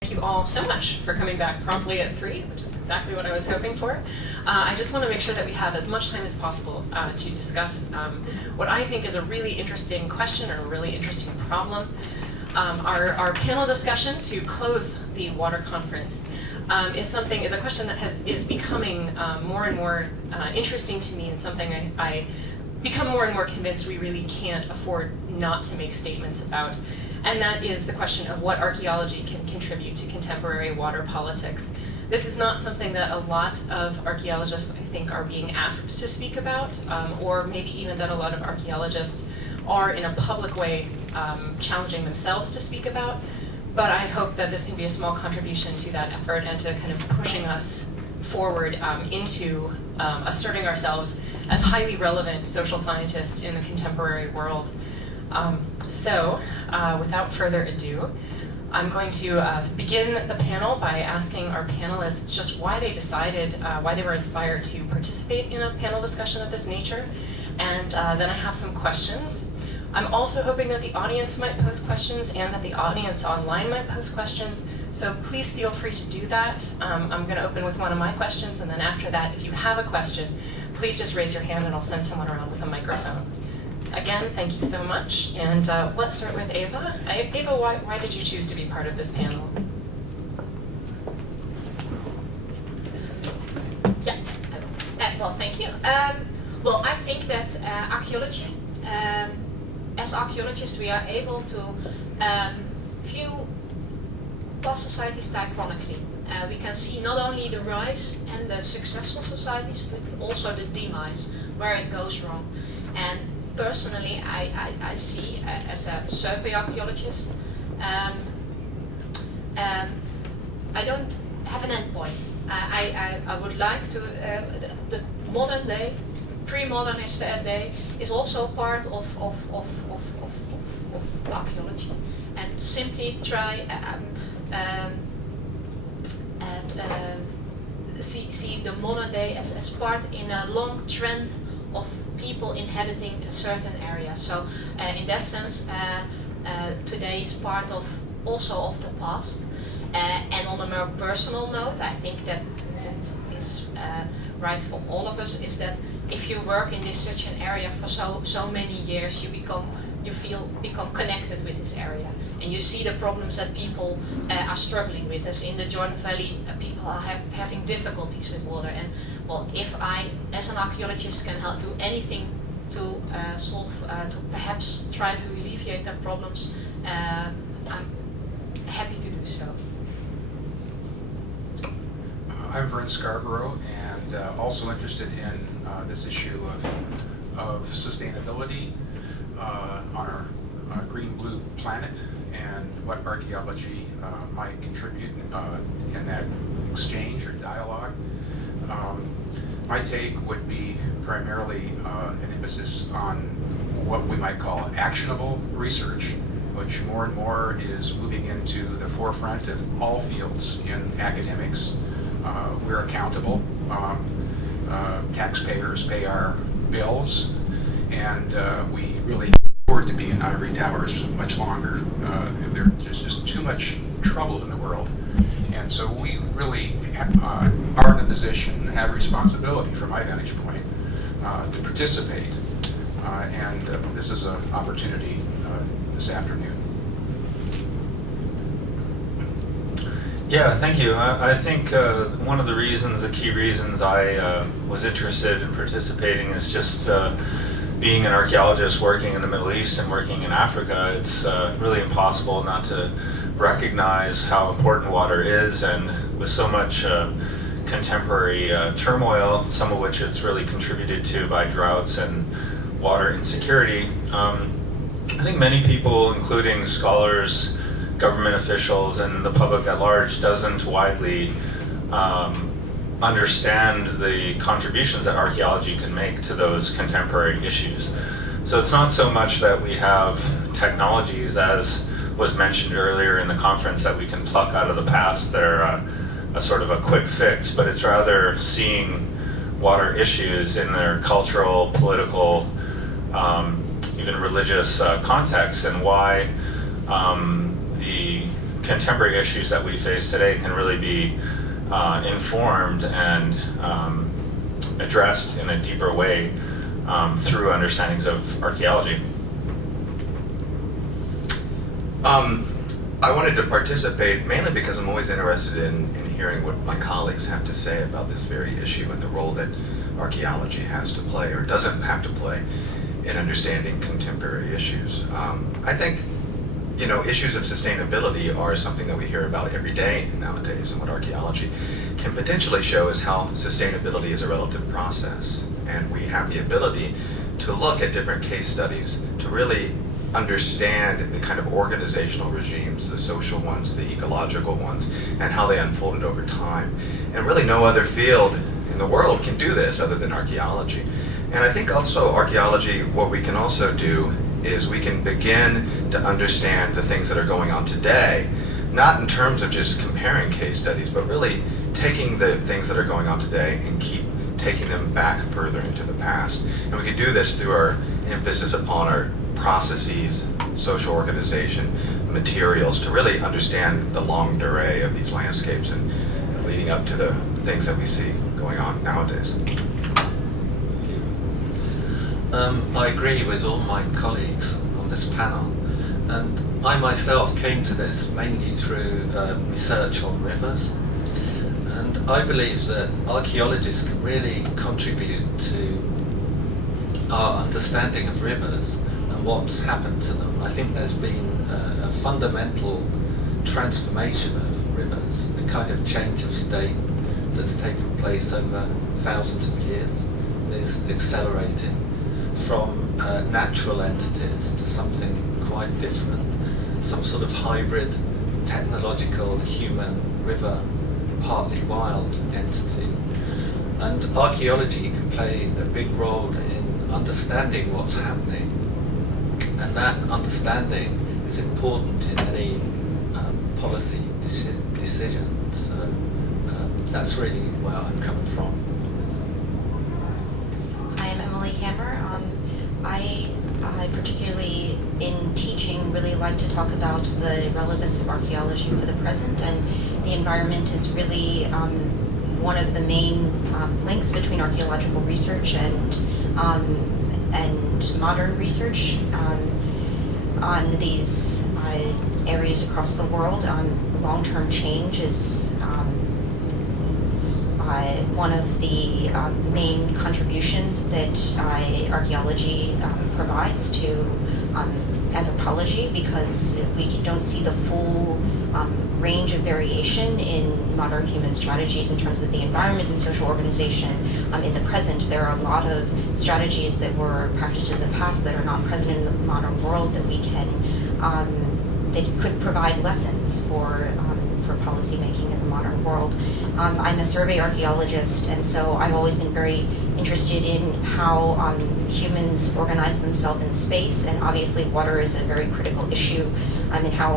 Thank you all so much for coming back promptly at 3, which is exactly what I was hoping for. I just want to make sure that we have as much time as possible to discuss what I think is a really interesting question or a really interesting problem. Our panel discussion to close the water conference is a question that is becoming more and more interesting to me, and something I become more and more convinced we really can't afford not to make statements about. And that is the question of what archaeology can contribute to contemporary water politics. This is not something that a lot of archaeologists, I think, are being asked to speak about, or maybe even that a lot of archaeologists are in a public way challenging themselves to speak about. But I hope that this can be a small contribution to that effort and to kind of pushing us forward into asserting ourselves as highly relevant social scientists in the contemporary world. So without further ado, I'm going to begin the panel by asking our panelists just why they decided, why they were inspired to participate in a panel discussion of this nature. And then I have some questions. I'm also hoping that the audience might pose questions and that the audience online might pose questions. So please feel free to do that. I'm going to open with one of my questions, and then after that, if you have a question, please just raise your hand and I'll send someone around with a microphone. Again, thank you so much. And let's start with Eva. Eva, why did you choose to be part of this panel? Yeah, well, thank you. Well, I think that archaeology, as archaeologists, we are able to view past societies diachronically. We can see not only the rise and the successful societies, but also the demise, where it goes wrong. And personally, I see, as a survey archaeologist, I don't have an endpoint. I would like to, the modern day, pre-modernist day, is also part of archaeology, and simply try see the modern day as part in a long trend of people inhabiting a certain area. So in that sense, today is part of also of the past. And on a more personal note, I think that is right for all of us, is that if you work in such an area for so many years, you become connected with this area, and you see the problems that people are struggling with. As in the Jordan Valley, people are having difficulties with water, and well, if I, as an archaeologist, can help do anything to solve, to perhaps try to alleviate their problems, I'm happy to do so. I'm Vernon Scarborough, and also interested in this issue of sustainability on our green-blue planet, and what archaeology might contribute in that exchange or dialogue. My take would be primarily an emphasis on what we might call actionable research, which more and more is moving into the forefront of all fields in academics. We're accountable. Taxpayers pay our bills, and we really can't afford to be in ivory towers much longer. There's just too much trouble in the world, and so we really are in a position, have responsibility, from my vantage point, to participate, and this is an opportunity this afternoon. Yeah, thank you. I think one of the key reasons I was interested in participating is just being an archaeologist working in the Middle East and working in Africa. It's really impossible not to recognize how important water is, and with so much contemporary turmoil, some of which it's really contributed to by droughts and water insecurity. I think many people, including scholars, government officials, and the public at large, doesn't widely understand the contributions that archaeology can make to those contemporary issues. So it's not so much that we have technologies, as was mentioned earlier in the conference, that we can pluck out of the past that are a sort of a quick fix, but it's rather seeing water issues in their cultural, political, even religious contexts, and why the contemporary issues that we face today can really be informed and addressed in a deeper way through understandings of archaeology. I wanted to participate mainly because I'm always interested in hearing what my colleagues have to say about this very issue and the role that archaeology has to play or doesn't have to play in understanding contemporary issues. I think, issues of sustainability are something that we hear about every day nowadays, and what archaeology can potentially show is how sustainability is a relative process. And we have the ability to look at different case studies to really understand the kind of organizational regimes, the social ones, the ecological ones, and how they unfolded over time. And really no other field in the world can do this other than archaeology. And I think also archaeology, what we can also do is we can begin to understand the things that are going on today, not in terms of just comparing case studies, but really taking the things that are going on today and keep taking them back further into the past. And we can do this through our emphasis upon our processes, social organization, materials, to really understand the longue durée of these landscapes and leading up to the things that we see going on nowadays. I agree with all my colleagues on this panel, and I myself came to this mainly through research on rivers, and I believe that archaeologists can really contribute to our understanding of rivers and what's happened to them. I think there's been a fundamental transformation of rivers, a kind of change of state that's taken place over thousands of years and is accelerating from natural entities to something quite different, some sort of hybrid technological human river, partly wild entity. And archaeology can play a big role in understanding what's happening, and that understanding is important in any policy decision. So that's really where I'm coming from. Hi, I'm Emily Hammer. I particularly in teaching really like to talk about the relevance of archaeology for the present, and the environment is really one of the main links between archaeological research and modern research on these areas across the world. Long-term change is one of the main contributions that archaeology provides to anthropology, because we don't see the full range of variation in modern human strategies in terms of the environment and social organization. In the present, there are a lot of strategies that were practiced in the past that are not present in the modern world that we can that could provide lessons for policy making in the modern world. I'm a survey archaeologist, and so I've always been very interested in how humans organize themselves in space, and obviously water is a very critical issue in how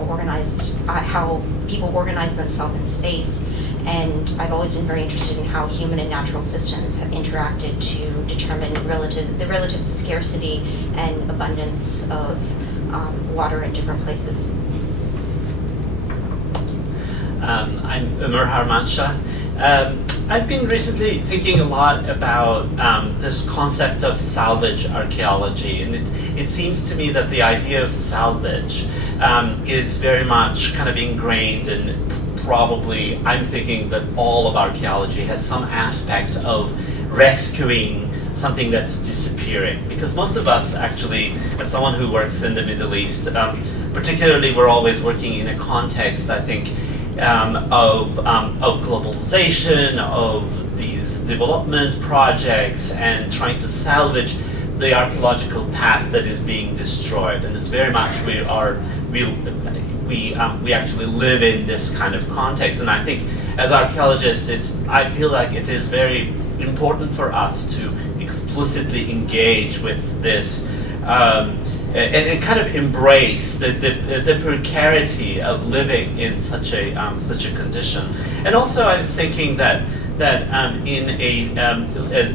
people organize themselves in space. And I've always been very interested in how human and natural systems have interacted to determine the relative scarcity and abundance of water in different places. I'm Omur Harmansah. I've been recently thinking a lot about this concept of salvage archaeology, and it seems to me that the idea of salvage is very much kind of ingrained, and probably I'm thinking that all of archaeology has some aspect of rescuing something that's disappearing, because most of us actually, as someone who works in the Middle East, particularly we're always working in a context, I think, of globalization, of these development projects, and trying to salvage the archaeological past that is being destroyed. And it's very much we actually live in this kind of context. And I think as archaeologists, I feel like it is very important for us to explicitly engage with this and kind of embrace the precarity of living in such a condition. And also, I was thinking that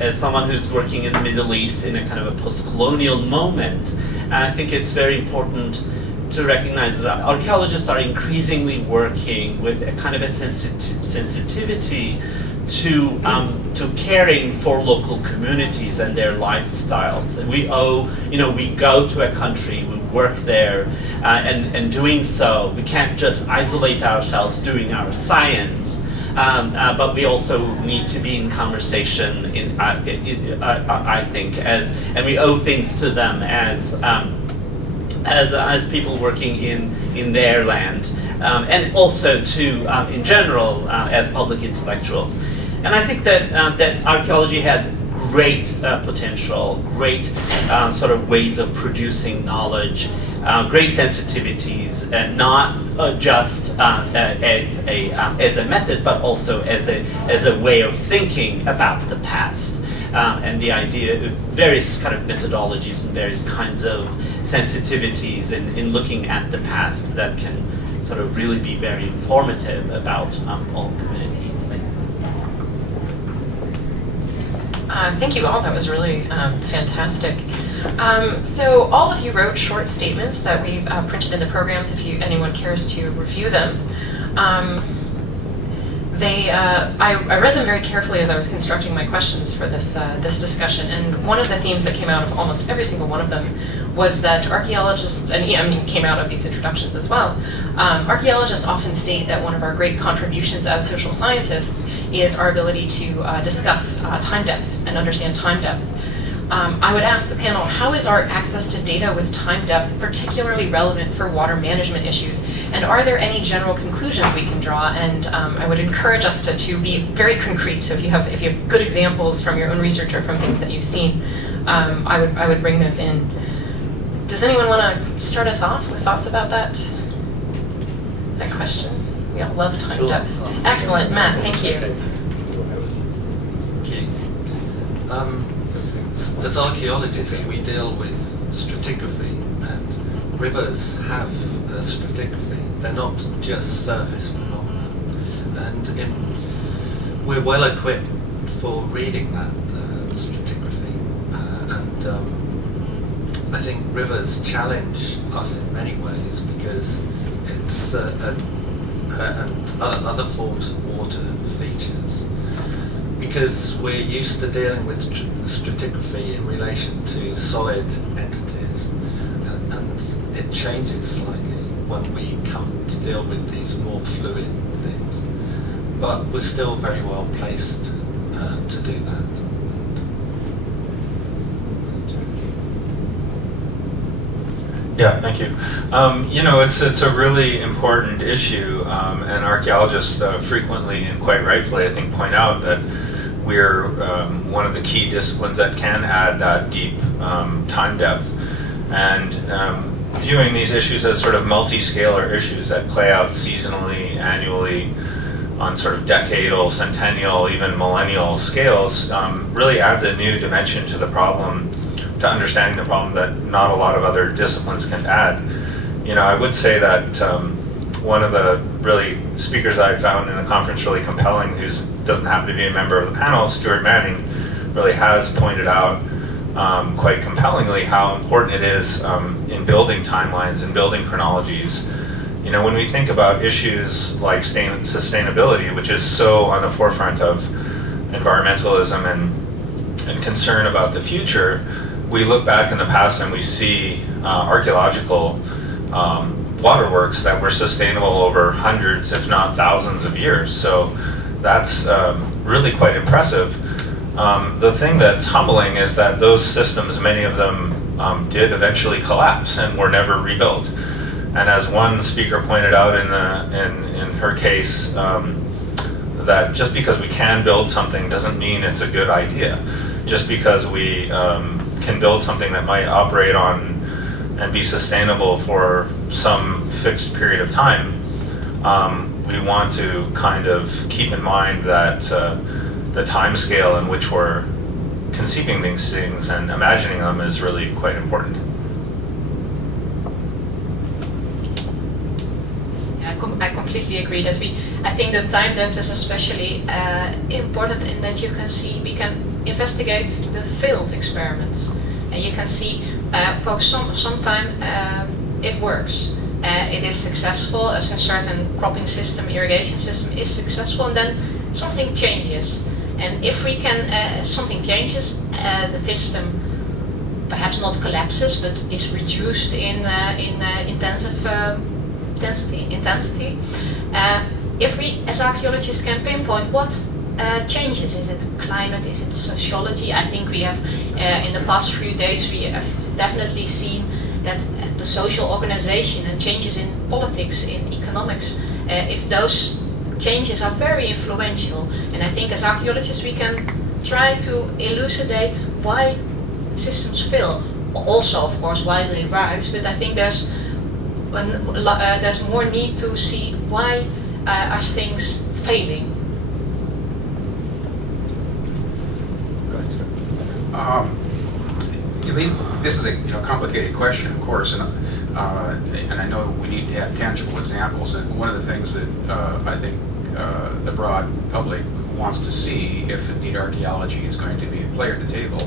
as someone who's working in the Middle East in a kind of a post-colonial moment, And I think it's very important to recognize that archaeologists are increasingly working with a kind of a sensitivity to caring for local communities and their lifestyles. And we go to a country, we work there, and doing so, we can't just isolate ourselves doing our science, but we also need to be in conversation. I think, and we owe things to them as people working in their land, and also to in general as public intellectuals. And I think that archaeology has great potential, great sort of ways of producing knowledge, great sensitivities, and not just as a method, but also as a way of thinking about the past. And the idea of various kind of methodologies and various kinds of sensitivities in looking at the past that can sort of really be very informative about all communities. Thank you all. That was really fantastic. So all of you wrote short statements that we printed into programs if anyone cares to review them. I read them very carefully as I was constructing my questions for this discussion, and one of the themes that came out of almost every single one of them was that archaeologists, and came out of these introductions as well, archaeologists often state that one of our great contributions as social scientists is our ability to discuss time depth and understand time depth. I would ask the panel, how is our access to data with time depth particularly relevant for water management issues? And are there any general conclusions we can draw? And I would encourage us to be very concrete. So if you have good examples from your own research or from things that you've seen, I would bring those in. Does anyone want to start us off with thoughts about that question? We all love time depth. Excellent, Matt, thank you. Thank you. As archaeologists, we deal with stratigraphy, and rivers have a stratigraphy. They're not just surface phenomena. And we're well equipped for reading that stratigraphy. I think rivers challenge us in many ways because it's and other forms of water features. Because we're used to dealing with stratigraphy in relation to solid entities, and it changes slightly when we come to deal with these more fluid things. But we're still very well placed to do that. Yeah, thank you. It's a really important issue, and archaeologists frequently and quite rightfully, I think, point out that we're one of the key disciplines that can add that deep time depth, and viewing these issues as sort of multi-scalar issues that play out seasonally, annually, on sort of decadal, centennial, even millennial scales really adds a new dimension to the problem, to understanding the problem that not a lot of other disciplines can add. I would say that one of the really speakers I found in the conference really compelling, who doesn't happen to be a member of the panel, Stuart Manning, really has pointed out quite compellingly how important it is in building timelines and building chronologies. When we think about issues like sustainability, which is so on the forefront of environmentalism and concern about the future, we look back in the past and we see archaeological waterworks that were sustainable over hundreds, if not thousands of years. So that's really quite impressive. The thing that's humbling is that those systems, many of them did eventually collapse and were never rebuilt. And as one speaker pointed out in her case, that just because we can build something doesn't mean it's a good idea. Just because we can build something that might operate on and be sustainable for some fixed period of time, we want to kind of keep in mind that the time scale in which we're conceiving these things and imagining them is really quite important. I completely agree that I think that time depth is especially important in that we can investigate the failed experiments, and you can see for some time it works. It is successful, a certain cropping system, irrigation system is successful, and then something changes. And if we can, something changes, the system perhaps not collapses, but is reduced in intensity. If we, as archaeologists, can pinpoint what changes, is it climate, is it sociology? I think we have, in the past few days, we have definitely seen that the social organization and changes in politics, in economics, if those changes are very influential. And I think as archaeologists we can try to elucidate why systems fail. Also, of course, why they rise, but I think there's more need to see why are things failing. This is a complicated question, of course, and I know we need to have tangible examples. And one of the things that I think the broad public wants to see, if indeed archaeology is going to be a player at the table,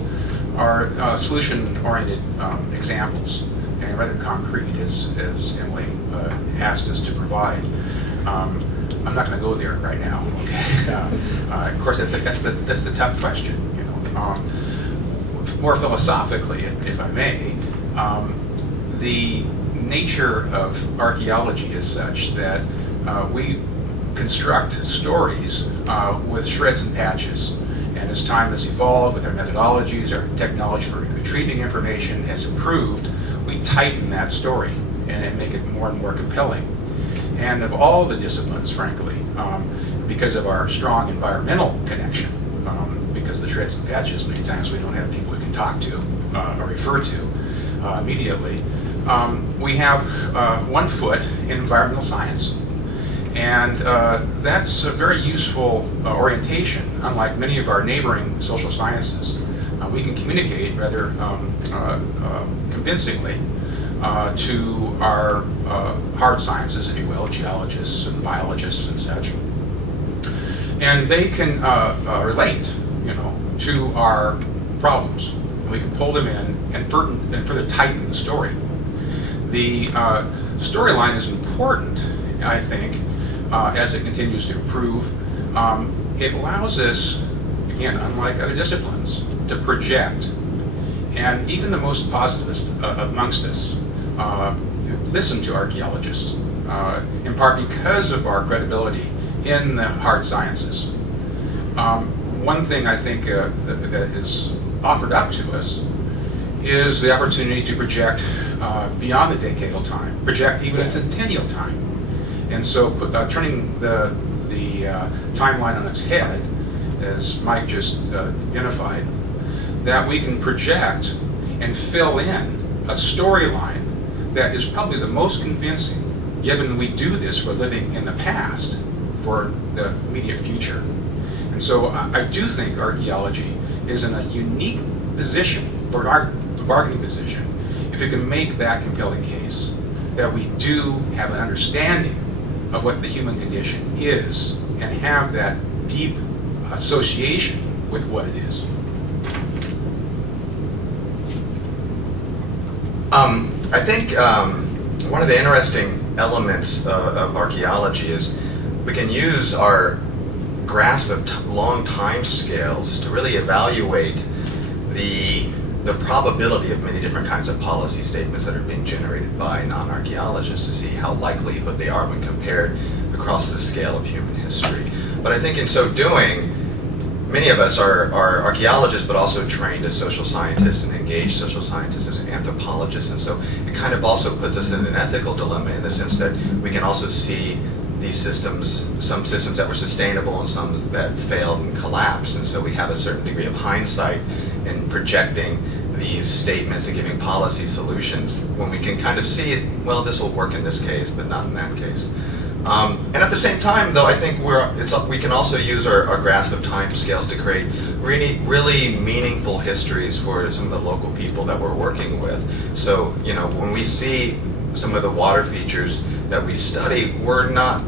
are solution-oriented examples, and rather concrete, as Emily asked us to provide. I'm not going to go there right now. Okay. Of course, that's the tough question. More philosophically, if I may, the nature of archaeology is such that we construct stories with shreds and patches. And as time has evolved with our methodologies, our technology for retrieving information has improved, we tighten that story and make it more and more compelling. And of all the disciplines, frankly, because of our strong environmental connection, because the shreds and patches, many times we don't have people we can talk to or refer to immediately, we have 1 foot in environmental science. And that's a very useful orientation. Unlike many of our neighboring social sciences, we can communicate rather convincingly to our hard sciences, if you will, geologists and biologists and such. And they can relate, to our problems. And we can pull them in and further tighten the story. The storyline is important, I think, as it continues to improve. It allows us, again, unlike other disciplines, to project. And even the most positivist amongst us listen to archaeologists, in part because of our credibility in the hard sciences. One thing I think that is offered up to us is the opportunity to project beyond the decadal time, project even into centennial time. And so turning the timeline on its head, as Mike just identified, that we can project and fill in a storyline that is probably the most convincing, given we do this for a living in the past, for the immediate future. And so I do think archaeology is in a unique position, or our bargaining position, if it can make that compelling case, that we do have an understanding of what the human condition is and have that deep association with what it is. I think one of the interesting elements of archaeology is we can use our grasp of long time scales to really evaluate the probability of many different kinds of policy statements that are being generated by non-archaeologists to see how likelihood they are when compared across the scale of human history. But I think in so doing, many of us are archaeologists, but also trained as social scientists and engaged social scientists as anthropologists, and so it kind of also puts us in an ethical dilemma in the sense that we can also see these systems, some systems that were sustainable and some that failed and collapsed, and so we have a certain degree of hindsight in projecting these statements and giving policy solutions when we can kind of see, well, this will work in this case, but not in that case. And at the same time, though, I think we can also use our grasp of time scales to create really meaningful histories for some of the local people that we're working with. So, when we see some of the water features that we study, we're not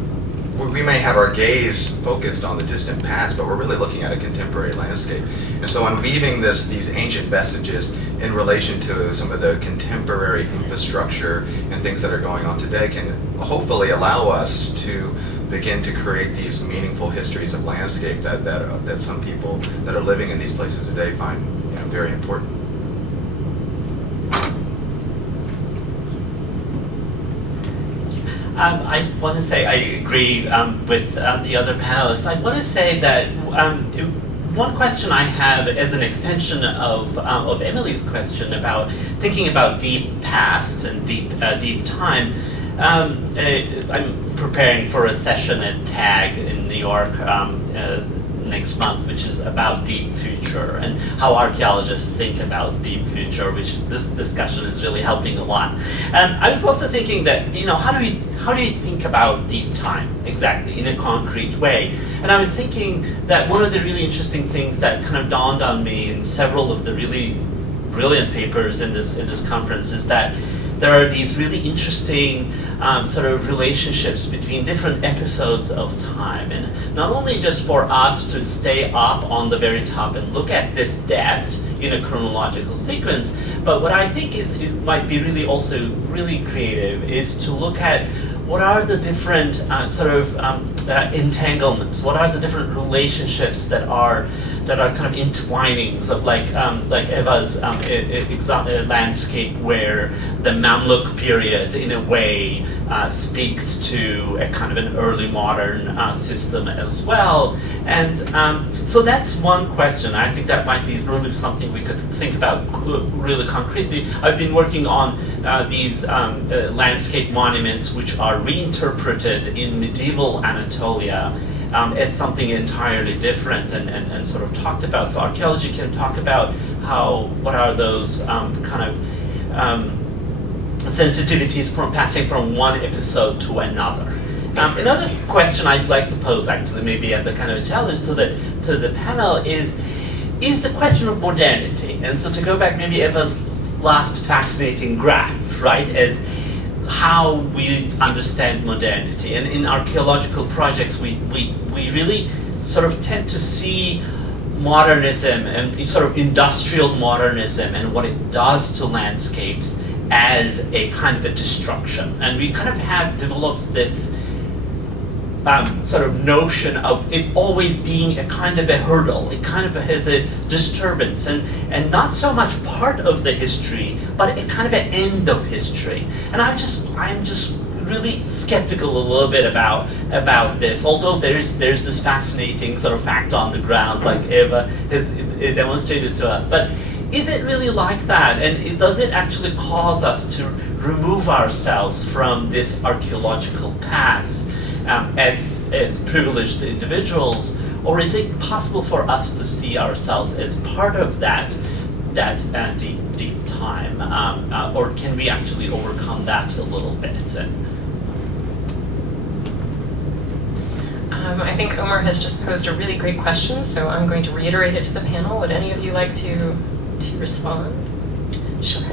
we may have our gaze focused on the distant past, but we're really looking at a contemporary landscape. And so unweaving these ancient vestiges in relation to some of the contemporary infrastructure and things that are going on today can hopefully allow us to begin to create these meaningful histories of landscape that some people that are living in these places today find very important. I want to say I agree with the other panelists. I want to say that one question I have as an extension of Emily's question about thinking about deep past and deep time. I'm preparing for a session at TAG in New York next month, which is about deep future and how archaeologists think about deep future, which this discussion is really helping a lot. And I was also thinking that, how do you think about deep time exactly in a concrete way? And I was thinking that one of the really interesting things that kind of dawned on me in several of the really brilliant papers in this conference is that there are these really interesting sort of relationships between different episodes of time, and not only just for us to stay up on the very top and look at this depth in a chronological sequence, but what I think it might be really also really creative is to look at what are the different entanglements, what are the different relationships that are kind of entwinings of like Eva's landscape, where the Mamluk period in a way speaks to a kind of an early modern system as well. And so that's one question. I think that might be really something we could think about really concretely. I've been working on these landscape monuments which are reinterpreted in medieval Anatolia as something entirely different and sort of talked about. So archaeology can talk about what are those kind of sensitivities from passing from one episode to another. Another question I'd like to pose, actually, maybe as a kind of a challenge to the panel, is the question of modernity. And so to go back, maybe Eva's last fascinating graph, right, is how we understand modernity. And in archaeological projects, we really sort of tend to see modernism and sort of industrial modernism and what it does to landscapes as a kind of a destruction. And we kind of have developed this sort of notion of it always being a kind of a hurdle. It kind of has a disturbance and not so much part of the history, but a kind of an end of history. And I'm just really skeptical a little bit about this, although there's this fascinating sort of fact on the ground, like Eva has demonstrated to us. But is it really like that? And does it actually cause us to remove ourselves from this archaeological past as privileged individuals, or is it possible for us to see ourselves as part of that deep time, or can we actually overcome that a little bit? I think Omur has just posed a really great question, so I'm going to reiterate it to the panel. Would any of you like to respond? Sure.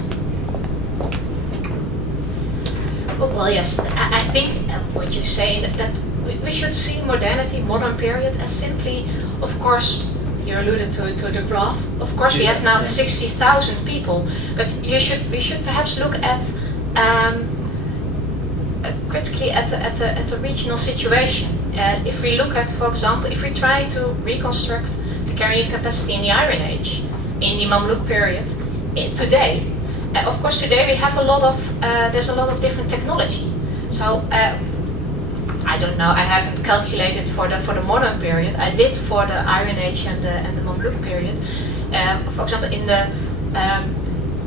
Well, yes, I think what you say that we should see modernity, modern period, as simply, of course, you alluded to the graph. Of course, we have now 60,000 people, but we should perhaps look at critically at the regional situation. If we look at, for example, if we try to reconstruct the carrying capacity in the Iron Age, in the Mamluk period, today. Of course, today we have there's a lot of different technology. So I don't know. I haven't calculated for the modern period. I did for the Iron Age and the Mamluk period. For example, in the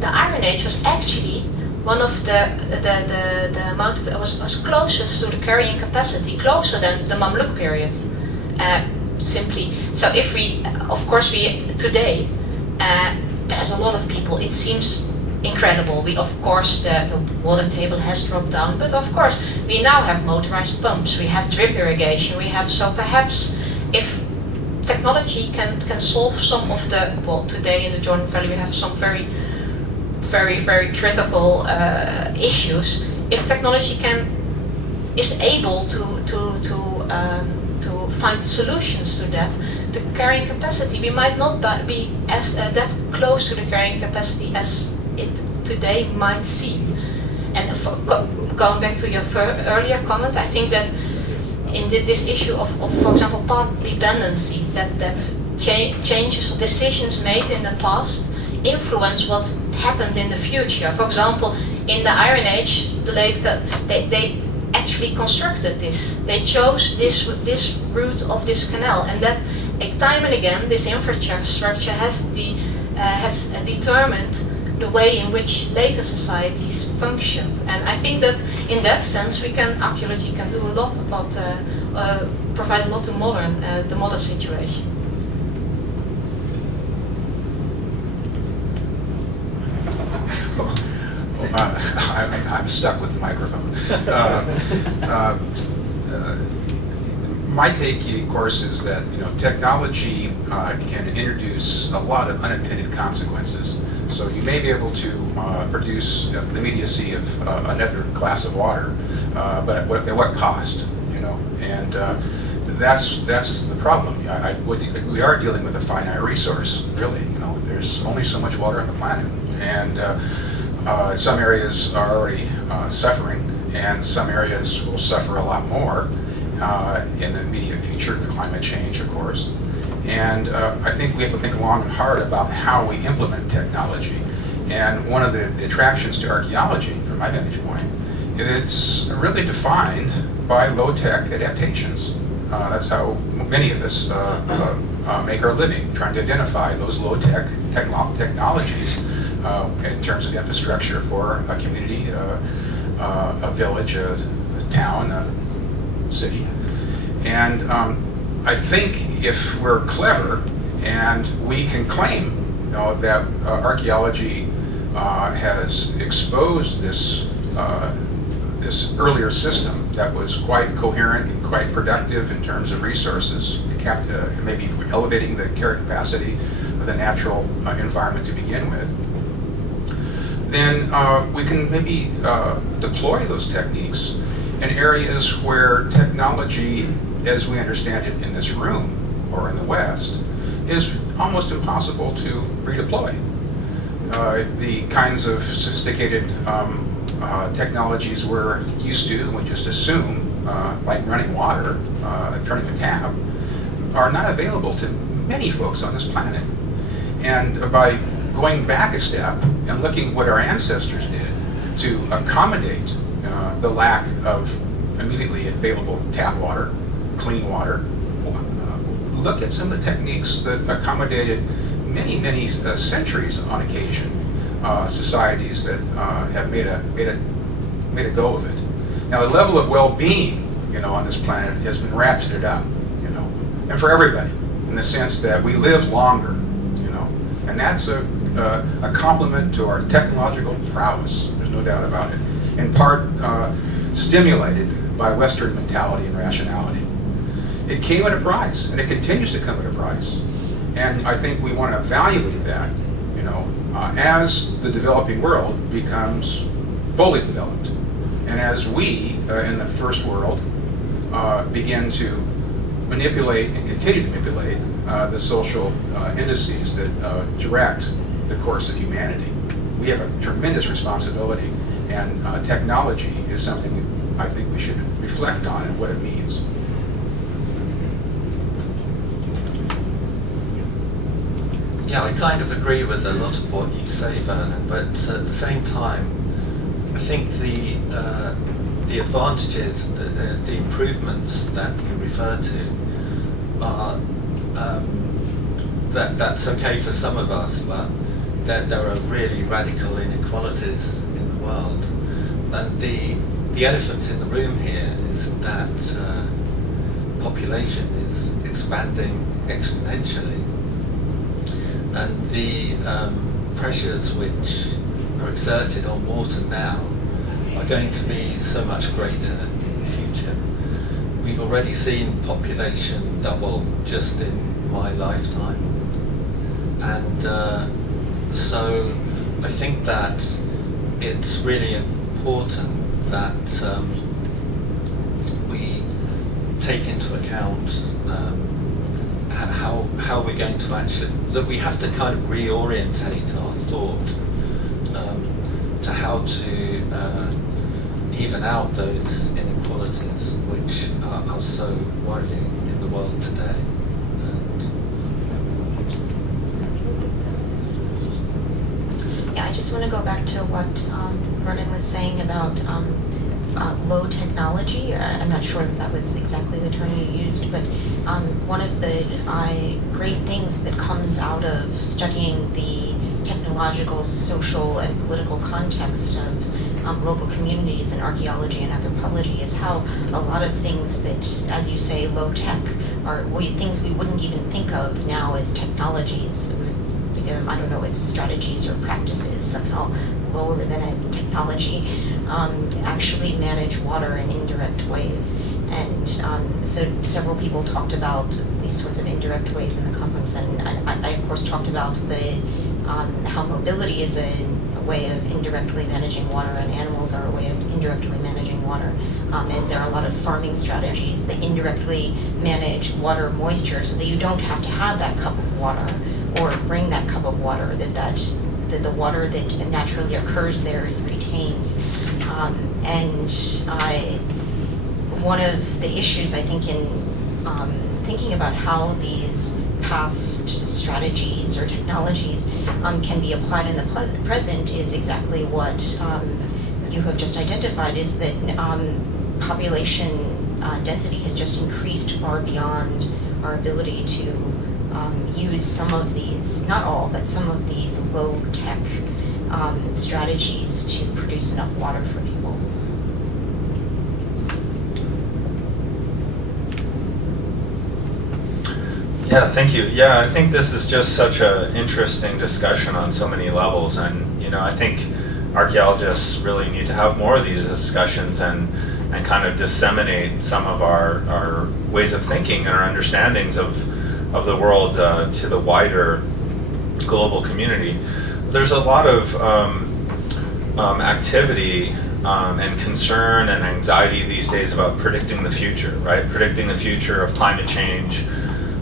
Iron Age was actually one of the amount of was closest to the carrying capacity, closer than the Mamluk period. Simply. So if we, of course, today there's a lot of people. It seems incredible. Of course, the water table has dropped down, but of course, we now have motorized pumps, we have drip irrigation, so perhaps if technology can solve some of today in the Jordan Valley we have some very, very, very critical issues. If technology is able to to find solutions to that. The carrying capacity, we might not be as that close to the carrying capacity as it today might seem. And going back to your earlier comment, I think that in this issue of for example, path dependency, that changes or decisions made in the past influence what happened in the future. For example, in the Iron Age, they actually constructed this. They chose this route of this canal, and that time and again this infrastructure has determined the way in which later societies functioned. And I think that in that sense, archaeology can do a lot about provide a lot to the modern situation. I'm stuck with the microphone. My take, of course, is that technology can introduce a lot of unintended consequences. So you may be able to produce the immediacy of another glass of water, but at what cost? And that's the problem. We are dealing with a finite resource, really. There's only so much water on the planet, and some areas are already suffering, and some areas will suffer a lot more in the immediate future, the climate change, of course. And I think we have to think long and hard about how we implement technology. And one of the attractions to archaeology, from my vantage point, it's really defined by low-tech adaptations. That's how many of us make our living, trying to identify those low-tech technologies in terms of infrastructure for a community, a village, a town, a city. And I think if we're clever and we can claim that archaeology has exposed this earlier system that was quite coherent and quite productive in terms of resources, maybe elevating the carrying capacity of the natural environment to begin with, then we can maybe deploy those techniques in areas where technology, as we understand it in this room or in the West, is almost impossible to redeploy. The kinds of sophisticated technologies we're used to, we just assume, like running water, turning a tap, are not available to many folks on this planet. And by going back a step and looking what our ancestors did to accommodate the lack of immediately available tap water, clean water, look at some of the techniques that accommodated many centuries on occasion societies that have made a go of it. Now the level of well-being on this planet has been ratcheted up, and for everybody, in the sense that we live longer, and that's a compliment to our technological prowess. There's no doubt about it. In part stimulated by Western mentality and rationality. It came at a price, and it continues to come at a price. And I think we want to evaluate that, as the developing world becomes fully developed, and as we in the first world begin to manipulate and continue to manipulate the social indices that direct the course of humanity. We have a tremendous responsibility, and technology is something I think we should reflect on and what it means. Yeah, I kind of agree with a lot of what you say, Vernon, but at the same time, I think the advantages, the improvements that you refer to are that's okay for some of us, but there are really radical inequalities in the world. And the elephant in the room here is that population is expanding exponentially, and the pressures which are exerted on water now are going to be so much greater in the future. We've already seen population double just in my lifetime, and so I think that it's really important that we take into account how we're going to actually, that we have to kind of reorientate our thought to how to even out those inequalities which are so worrying in the world today. Yeah, I just want to go back to what Vernon was saying about low technology. I'm not sure that was exactly the term you used, but one of the great things that comes out of studying the technological, social, and political context of local communities in archaeology and anthropology is how a lot of things that, as you say, low tech, are things we wouldn't even think of now as technologies. We would think of them, I don't know, as strategies or practices somehow lower than a technology, actually manage water in indirect ways. And so several people talked about these sorts of indirect ways in the conference, and I of course talked about how mobility is a way of indirectly managing water, and animals are a way of indirectly managing water. And there are a lot of farming strategies that indirectly manage water moisture so that you don't have to have that cup of water or bring that cup of water, that the water that naturally occurs there is retained. And one of the issues, I think, in thinking about how these past strategies or technologies can be applied in the present is exactly what you have just identified, is that population density has just increased far beyond our ability to use some of these, not all, but some of these low-tech strategies to produce enough water for people. Yeah, thank you. Yeah, I think this is just such an interesting discussion on so many levels, and I think archaeologists really need to have more of these discussions and kind of disseminate some of our ways of thinking and our understandings of the world to the wider global community. There's a lot of activity and concern and anxiety these days about predicting the future, right? Predicting the future of climate change,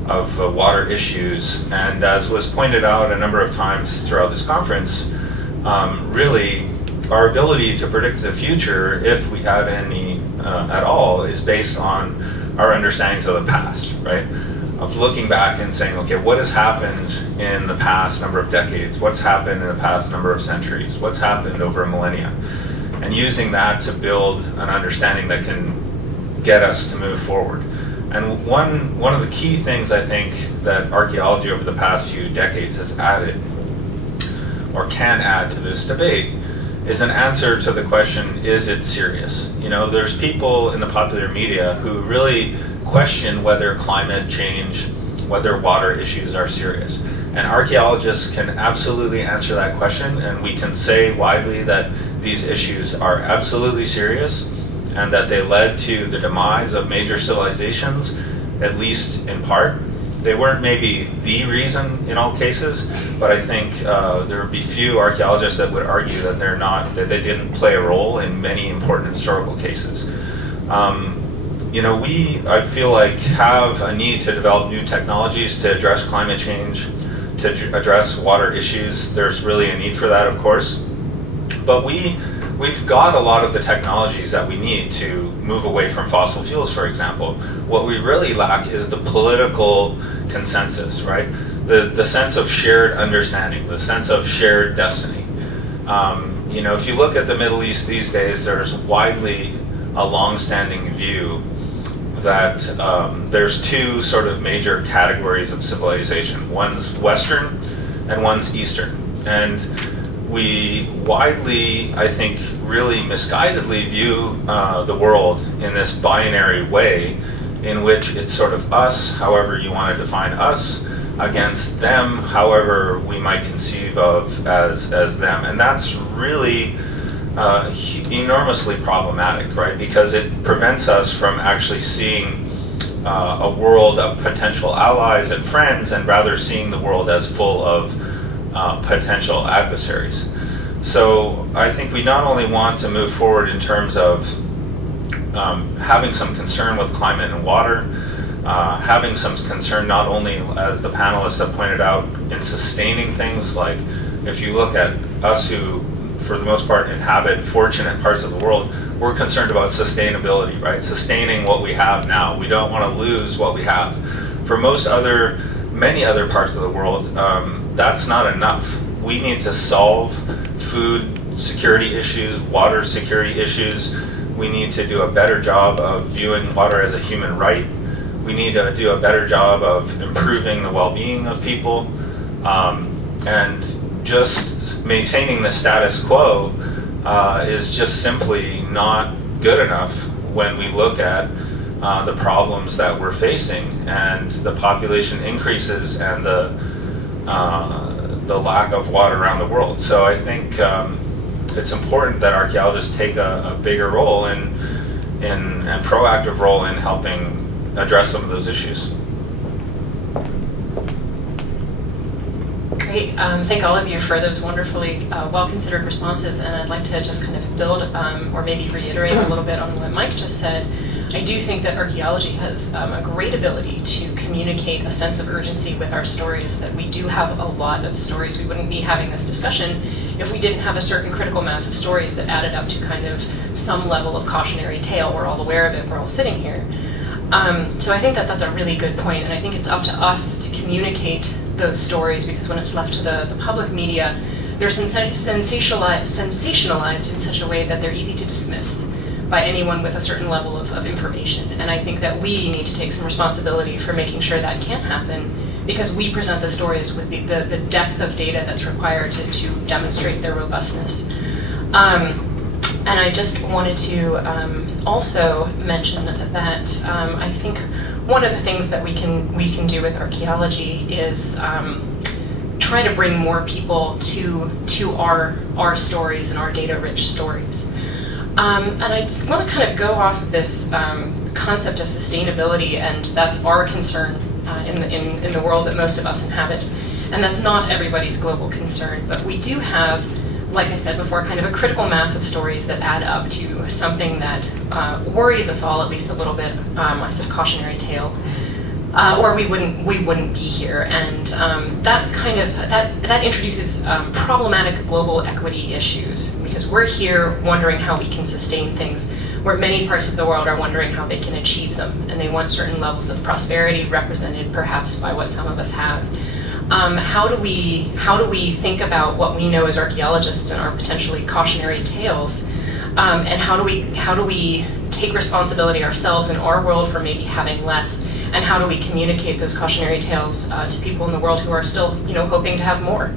of water issues, and as was pointed out a number of times throughout this conference, really our ability to predict the future, if we have any at all, is based on our understandings of the past, right? Of looking back and saying, okay, what has happened in the past number of decades? What's happened in the past number of centuries? What's happened over millennia? And using that to build an understanding that can get us to move forward. And one of the key things I think that archaeology over the past few decades has added, or can add to this debate, is an answer to the question, is it serious? There's people in the popular media who really question whether climate change, whether water issues are serious. And archaeologists can absolutely answer that question, and we can say widely that these issues are absolutely serious, and that they led to the demise of major civilizations, at least in part. They weren't maybe the reason in all cases, but I think there would be few archaeologists that would argue that that they didn't play a role in many important historical cases. I feel like have a need to develop new technologies to address climate change, to address water issues. There's really a need for that, of course. But we've got a lot of the technologies that we need to move away from fossil fuels, for example. What we really lack is the political consensus, right? The sense of shared understanding, the sense of shared destiny. If you look at the Middle East these days, there's widely a long-standing view that there's two sort of major categories of civilization. One's Western and one's Eastern. And we widely, I think, really misguidedly view the world in this binary way, in which it's sort of us, however you want to define us, against them, however we might conceive of as them. And that's really enormously problematic, right? Because it prevents us from actually seeing a world of potential allies and friends, and rather seeing the world as full of potential adversaries. So I think we not only want to move forward in terms of having some concern with climate and water, having some concern not only, as the panelists have pointed out, in sustaining things. Like if you look at us who, for the most part, inhabit fortunate parts of the world, we're concerned about sustainability, right? Sustaining what we have now. We don't want to lose what we have. For many other parts of the world, that's not enough. We need to solve food security issues, water security issues. We need to do a better job of viewing water as a human right. We need to do a better job of improving the well-being of people. And just maintaining the status quo is just simply not good enough when we look at the problems that we're facing and the population increases and the lack of water around the world. So I think it's important that archaeologists take a bigger role and proactive role in helping address some of those issues. Great. Thank all of you for those wonderfully well-considered responses, and I'd like to just kind of build or maybe reiterate a little bit on what Mike just said. I do think that archaeology has a great ability to communicate a sense of urgency with our stories, that we do have a lot of stories. We wouldn't be having this discussion if we didn't have a certain critical mass of stories that added up to kind of some level of cautionary tale. We're all aware of it, we're all sitting here. So I think that that's a really good point, and I think it's up to us to communicate those stories, because when it's left to the public media, they're sensationalized in such a way that they're easy to dismiss by anyone with a certain level of information. And I think that we need to take some responsibility for making sure that can't happen, because we present the stories with the depth of data that's required to demonstrate their robustness. And I just wanted to also mention that I think one of the things that we can do with archaeology is try to bring more people to our stories and our data-rich stories. And I want to kind of go off of this concept of sustainability, and that's our concern in the world that most of us inhabit. And that's not everybody's global concern, but we do have, like I said before, kind of a critical mass of stories that add up to something that worries us all, at least a little bit. I said cautionary tale, or we wouldn't be here. And that's kind of that introduces problematic global equity issues, because we're here wondering how we can sustain things, where many parts of the world are wondering how they can achieve them, and they want certain levels of prosperity represented perhaps by what some of us have. How do we think about what we know as archaeologists and our potentially cautionary tales, and how do we take responsibility ourselves in our world for maybe having less, and how do we communicate those cautionary tales to people in the world who are still, hoping to have more?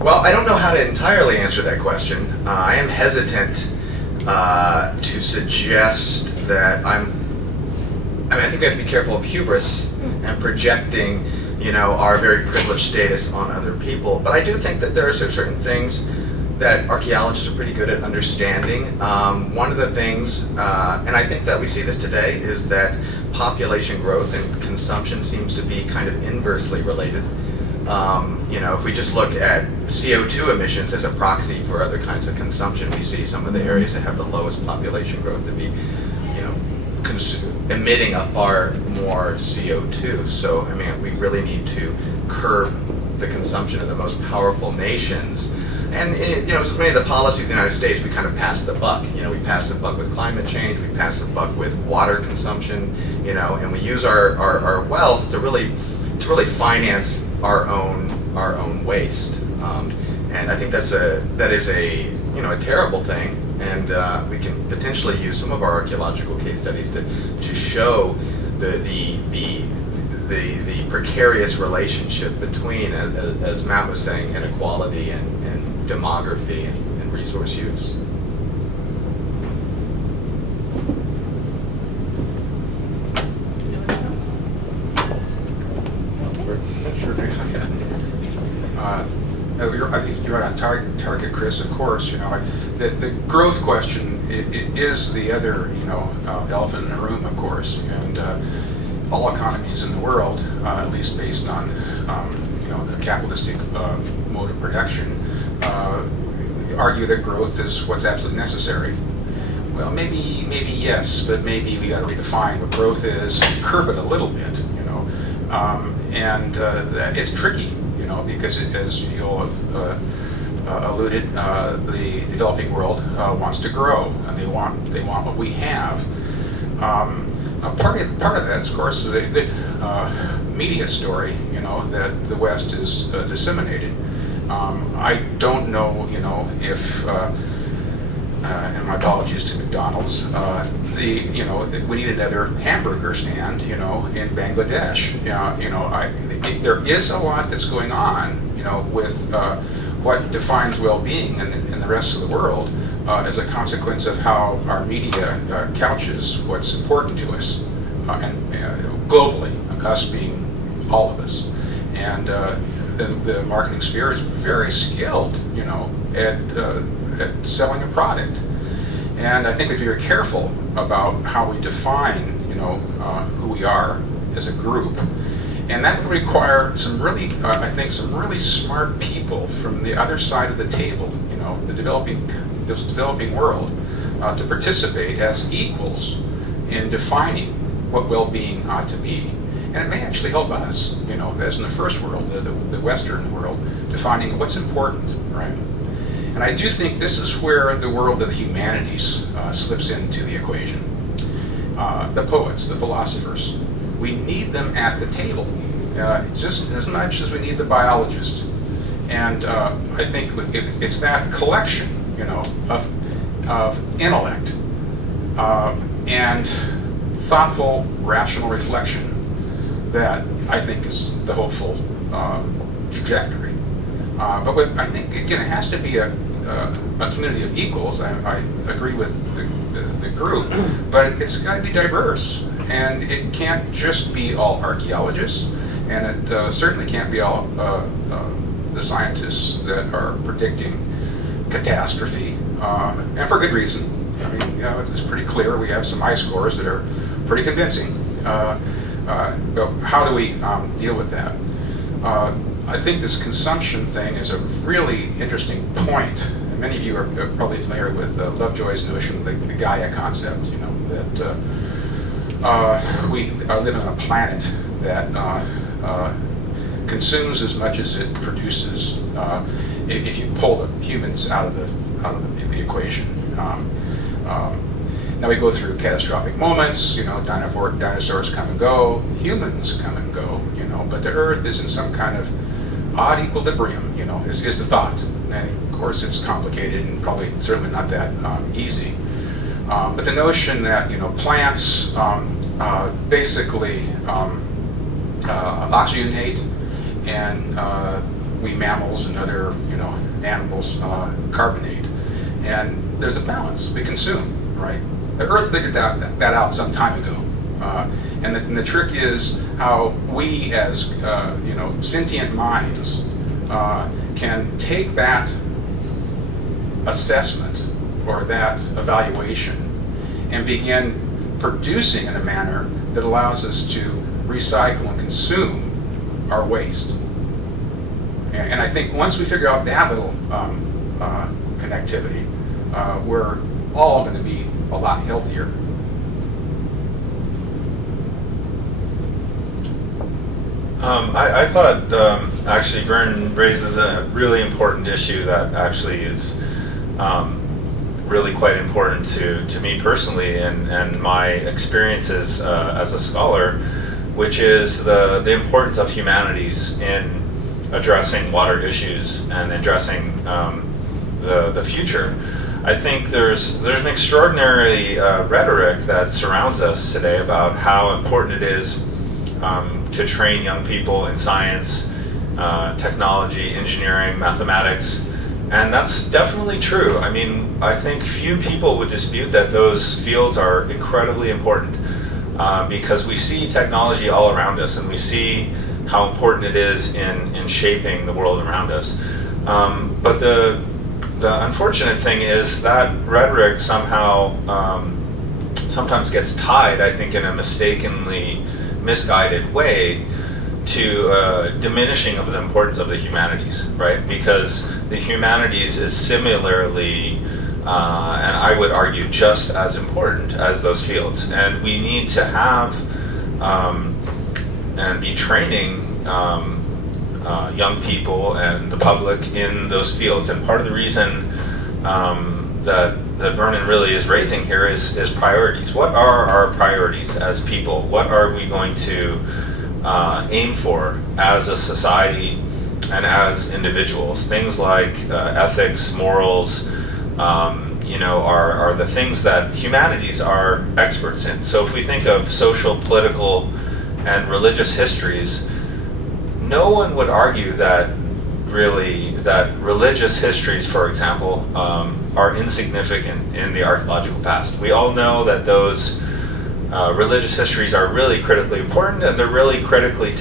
Well, I don't know how to entirely answer that question. I am hesitant to suggest that I think we have to be careful of hubris and projecting, our very privileged status on other people. But I do think that there are certain things that archaeologists are pretty good at understanding. One of the things, and I think that we see this today, is that population growth and consumption seems to be kind of inversely related. If we just look at CO2 emissions as a proxy for other kinds of consumption, we see some of the areas that have the lowest population growth to be, emitting a far more CO2. So, we really need to curb the consumption of the most powerful nations. And, so many of the policies of the United States, we kind of pass the buck. We pass the buck with climate change, we pass the buck with water consumption, and we use our wealth to really finance our own waste. And I think that is a terrible thing. And we can potentially use some of our archaeological case studies to show the precarious relationship between, as Matt was saying, inequality and demography and resource use. You're on target, Chris. Of course, the growth question it is the other elephant in the room, of course, and all economies in the world, at least based on the capitalistic mode of production, argue that growth is what's absolutely necessary. Well, maybe yes, but maybe we got to redefine what growth is, curb it a little bit, you know. It's tricky, you know, because as you'll have alluded, the developing world wants to grow, and they want what we have. Part of that, of course, is a good media story, you know, that the West is disseminated. I don't know, you know, if, and my apologies to McDonald's, we need another hamburger stand, you know, in Bangladesh. There is a lot that's going on, you know, with what defines well-being in the rest of the world as a consequence of how our media couches what's important to us, and globally, us being all of us. And the marketing sphere is very skilled, you know, at selling a product. And I think we have to be very careful about how we define, you know, who we are as a group. And that would require some really, I think, some really smart people from the other side of the table, you know, the developing world, to participate as equals in defining what well-being ought to be. And it may actually help us, you know, as in the first world, the Western world, defining what's important, right? And I do think this is where the world of the humanities slips into the equation. The poets, the philosophers, we need them at the table, just as much as we need the biologist. And I think it's that collection, you know, of intellect and thoughtful, rational reflection that I think is the hopeful trajectory. But I think, again, it has to be a community of equals. I agree with the group, but it's got to be diverse. And it can't just be all archaeologists, and it certainly can't be all the scientists that are predicting catastrophe, and for good reason. I mean, you know, it's pretty clear. We have some ice cores that are pretty convincing. But how do we deal with that? I think this consumption thing is a really interesting point. And many of you are probably familiar with Lovejoy's notion of the Gaia concept, you know, that we are living on a planet that consumes as much as it produces. If you pull the humans out of the equation. Now we go through catastrophic moments, you know, dinosaurs come and go, humans come and go, you know, but the Earth is in some kind of odd equilibrium, you know, is the thought. And of course it's complicated and probably certainly not that easy. But the notion that, you know, plants basically oxygenate, and we mammals and other, you know, animals carbonate, and there's a balance. We consume, right? The Earth figured that out some time ago, and the trick is how we, as you know, sentient minds, can take that assessment or that evaluation and begin producing in a manner that allows us to recycle and consume our waste. And I think once we figure out that little connectivity, we're all going to be a lot healthier. I thought actually Vernon raises a really important issue that actually is really quite important to me personally and my experiences as a scholar, which is the importance of humanities in addressing water issues and addressing the future. I think there's an extraordinary rhetoric that surrounds us today about how important it is to train young people in science, technology, engineering, mathematics, and that's definitely true. I mean, I think few people would dispute that those fields are incredibly important because we see technology all around us and we see how important it is in shaping the world around us. But the unfortunate thing is that rhetoric somehow sometimes gets tied, I think, in a mistakenly misguided way diminishing of the importance of the humanities, right? Because the humanities is similarly, and I would argue just as important as those fields. And we need to have and be training young people and the public in those fields. And part of the reason that Vernon really is raising here is priorities. What are our priorities as people? What are we going to aim for as a society and as individuals? Things like ethics, morals, are the things that humanities are experts in. So if we think of social, political, and religious histories, no one would argue that religious histories, for example, are insignificant in the archaeological past. We all know that those religious histories are really critically important, and they're really critically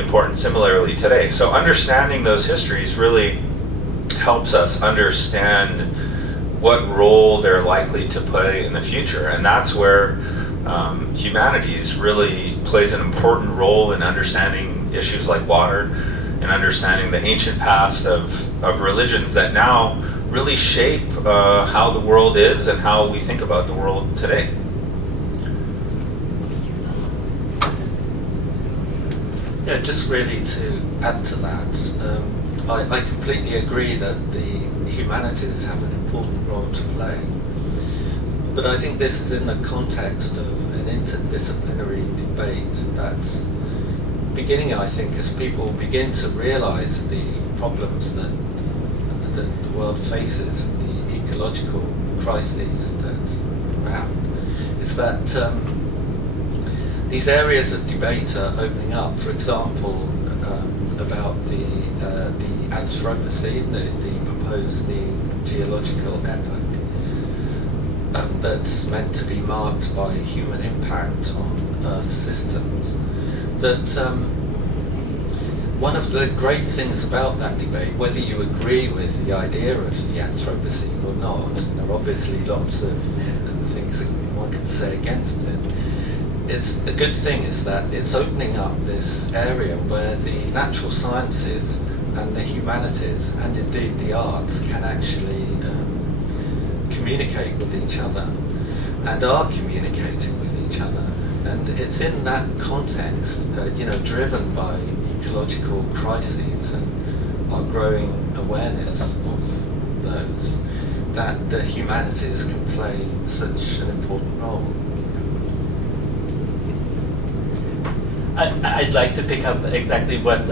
important similarly today. So understanding those histories really helps us understand what role they're likely to play in the future, and that's where humanities really plays an important role in understanding issues like water and understanding the ancient past of religions that now really shape how the world is and how we think about the world today. Yeah, just really to add to that, I completely agree that the humanities have an important role to play. But I think this is in the context of an interdisciplinary debate that's beginning, I think, as people begin to realise the problems that the world faces and the ecological crises that around, is that these areas of debate are opening up. For example, about the Anthropocene, the proposed new geological epoch that's meant to be marked by human impact on Earth systems. That one of the great things about that debate, whether you agree with the idea of the Anthropocene or not, and there are obviously lots of things that one can say against it, is a good thing is that it's opening up this area where the natural sciences and the humanities and indeed the arts can actually communicate with each other and are communicating with each other. And it's in that context, driven by ecological crises and our growing awareness of those, that the humanities can play such an important role. I'd like to pick up exactly what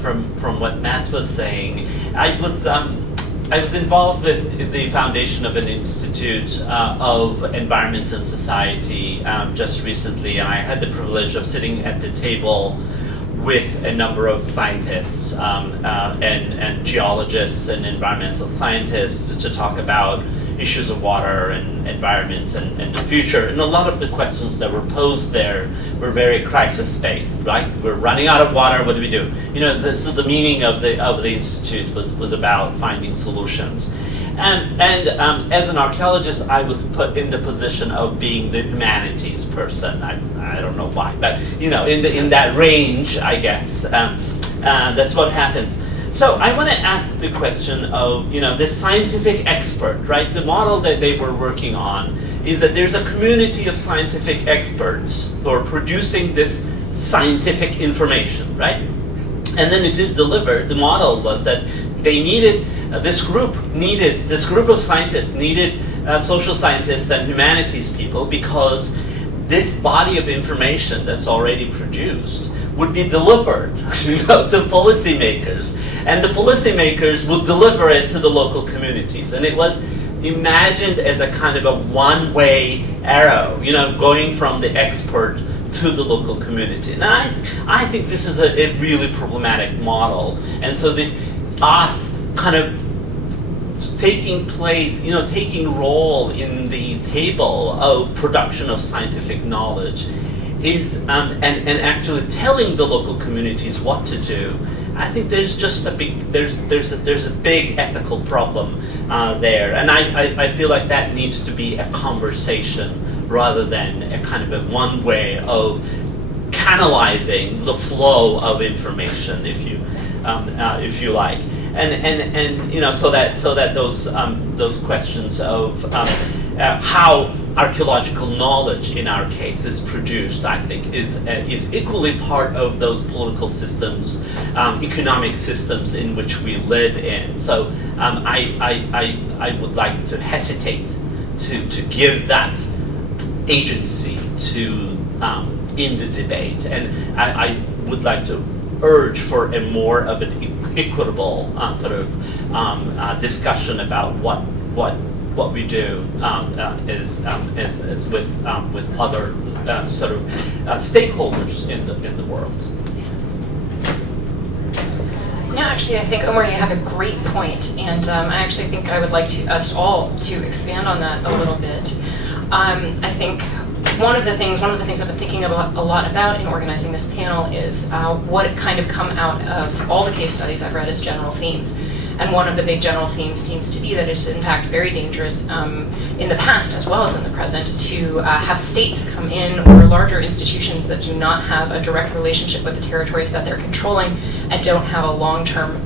from what Matt was saying. I was involved with the foundation of an institute of environment and society just recently, and I had the privilege of sitting at the table with a number of scientists and geologists and environmental scientists to talk about issues of water and environment and the future. And a lot of the questions that were posed there were very crisis-based, right? We're running out of water, what do we do? So the meaning of the institute was about finding solutions. And as an archaeologist, I was put in the position of being the humanities person. I don't know why, but in that range, I guess. That's what happens. So I want to ask the question of, the scientific expert, right? The model that they were working on is that there's a community of scientific experts who are producing this scientific information, right? And then it is delivered. The model was that they needed, this group of scientists needed social scientists and humanities people, because this body of information that's already produced would be delivered to policymakers, and the policymakers would deliver it to the local communities. And it was imagined as a kind of a one-way arrow, going from the expert to the local community. And I think this is a really problematic model. And so us kind of taking place, taking role in the table of production of scientific knowledge is and actually telling the local communities what to do. I think there's just a big there's a big ethical problem there, and I feel like that needs to be a conversation rather than a kind of a one way of canalizing the flow of information, if you like, and you know, so that those questions of how archaeological knowledge in our case is produced, I think, is equally part of those political systems, economic systems in which we live in. So I would like to hesitate to give that agency to in the debate, and I would like to urge for a more of an equitable sort of discussion about what we do is with other sort of stakeholders in the world. No, actually, I think, Omur, you have a great point, and I actually think I would like us all to expand on that a little bit. I think one of the things I've been thinking about a lot about in organizing this panel is what kind of come out of all the case studies I've read as general themes. And one of the big general themes seems to be that it's in fact very dangerous in the past as well as in the present to have states come in, or larger institutions that do not have a direct relationship with the territories that they're controlling and don't have a long-term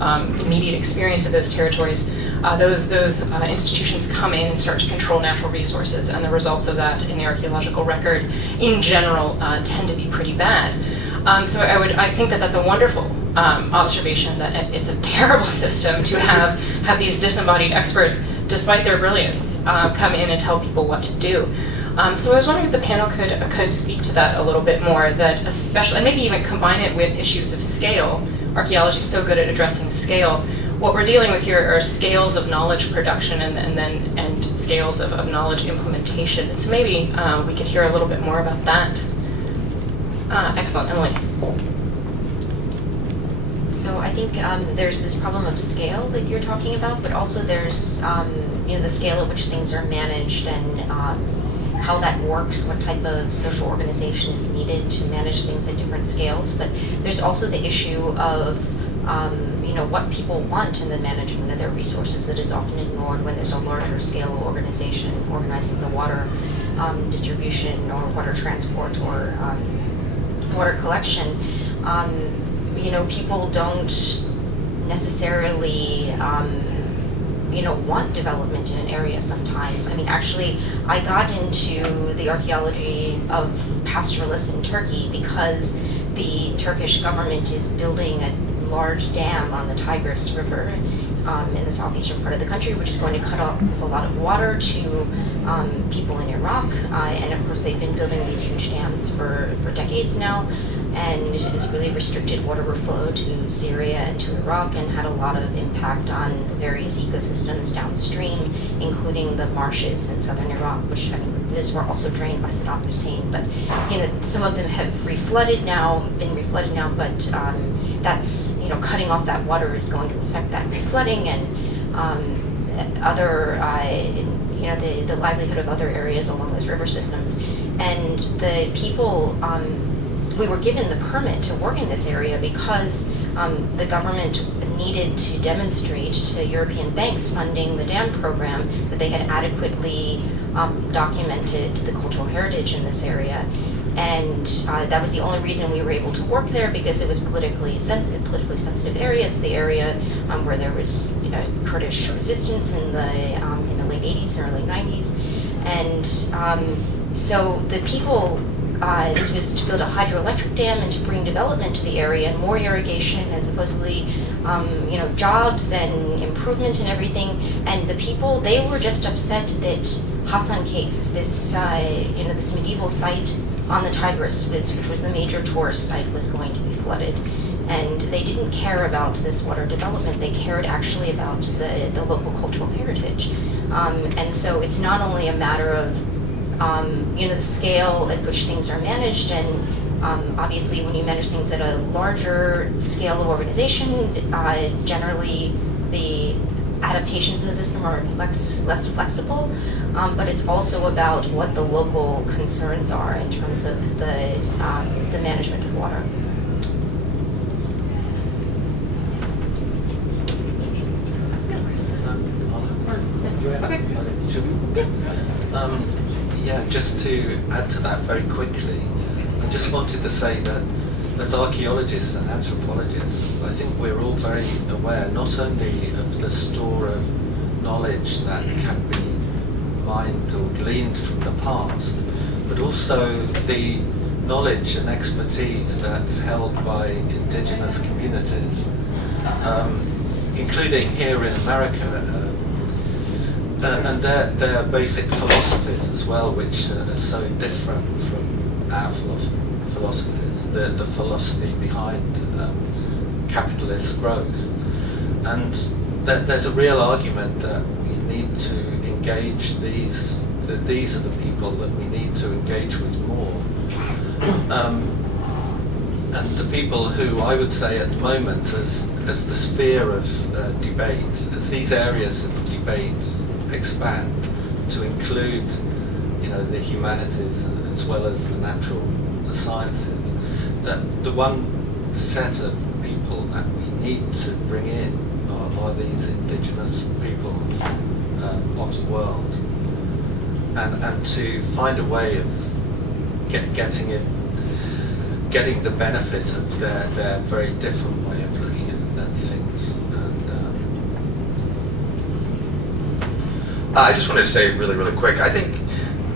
immediate experience of those territories. Those institutions come in and start to control natural resources, and the results of that in the archaeological record in general tend to be pretty bad. So I think that that's a wonderful observation, that it's a terrible system to have these disembodied experts, despite their brilliance, come in and tell people what to do. So I was wondering if the panel could speak to that a little bit more, that especially, and maybe even combine it with issues of scale. Archaeology is so good at addressing scale. What we're dealing with here are scales of knowledge production and scales of knowledge implementation. And so maybe we could hear a little bit more about that. Excellent, Emily. So I think there's this problem of scale that you're talking about, but also there's the scale at which things are managed and how that works, what type of social organization is needed to manage things at different scales. But there's also the issue of what people want in the management of their resources that is often ignored when there's a larger scale organization organizing the water distribution or water transport or water collection. People don't necessarily want development in an area sometimes. I mean, actually, I got into the archaeology of pastoralists in Turkey because the Turkish government is building a large dam on the Tigris River in the southeastern part of the country, which is going to cut off a lot of water to people in Iraq. And of course, they've been building these huge dams for decades now, and it has really restricted water flow to Syria and to Iraq, and had a lot of impact on the various ecosystems downstream, including the marshes in southern Iraq, which, I mean, those were also drained by Saddam Hussein. But some of them have been reflooded now, but that's, cutting off that water is going to affect that reflooding and other, the livelihood of other areas along those river systems. And the people, we were given the permit to work in this area because the government needed to demonstrate to European banks funding the dam program that they had adequately documented the cultural heritage in this area. And that was the only reason we were able to work there, because it was politically sensitive area. It's the area where there was Kurdish resistance in the late 80s and early 90s. And so the people, this was to build a hydroelectric dam and to bring development to the area and more irrigation and supposedly jobs and improvement and everything. And the people, they were just upset that Hasan Cave, this this medieval site on the Tigris, which was the major tourist site, was going to be flooded. And they didn't care about this water development, they cared actually about the local cultural heritage. And so it's not only a matter of the scale at which things are managed, and obviously when you manage things at a larger scale of organization, generally the adaptations in the system are less flexible, but it's also about what the local concerns are in terms of the management of water. Yeah, just to add to that very quickly, I just wanted to say that as archaeologists and anthropologists, I think we're all very aware not only of the store of knowledge that can be mined or gleaned from the past, but also the knowledge and expertise that's held by indigenous communities, including here in America, and their basic philosophies as well, which are so different from our philosophies, the philosophy behind capitalist growth. And there's a real argument that we need to engage these are the people that we need to engage with more. And the people who I would say at the moment as the sphere of debate, as these areas of debate expand to include, the humanities as well as the natural sciences, that the one set of people that we need to bring in are these indigenous peoples of the world, and to find a way of getting the benefit of their very different way of looking at things. And I just wanted to say really, really quick, I think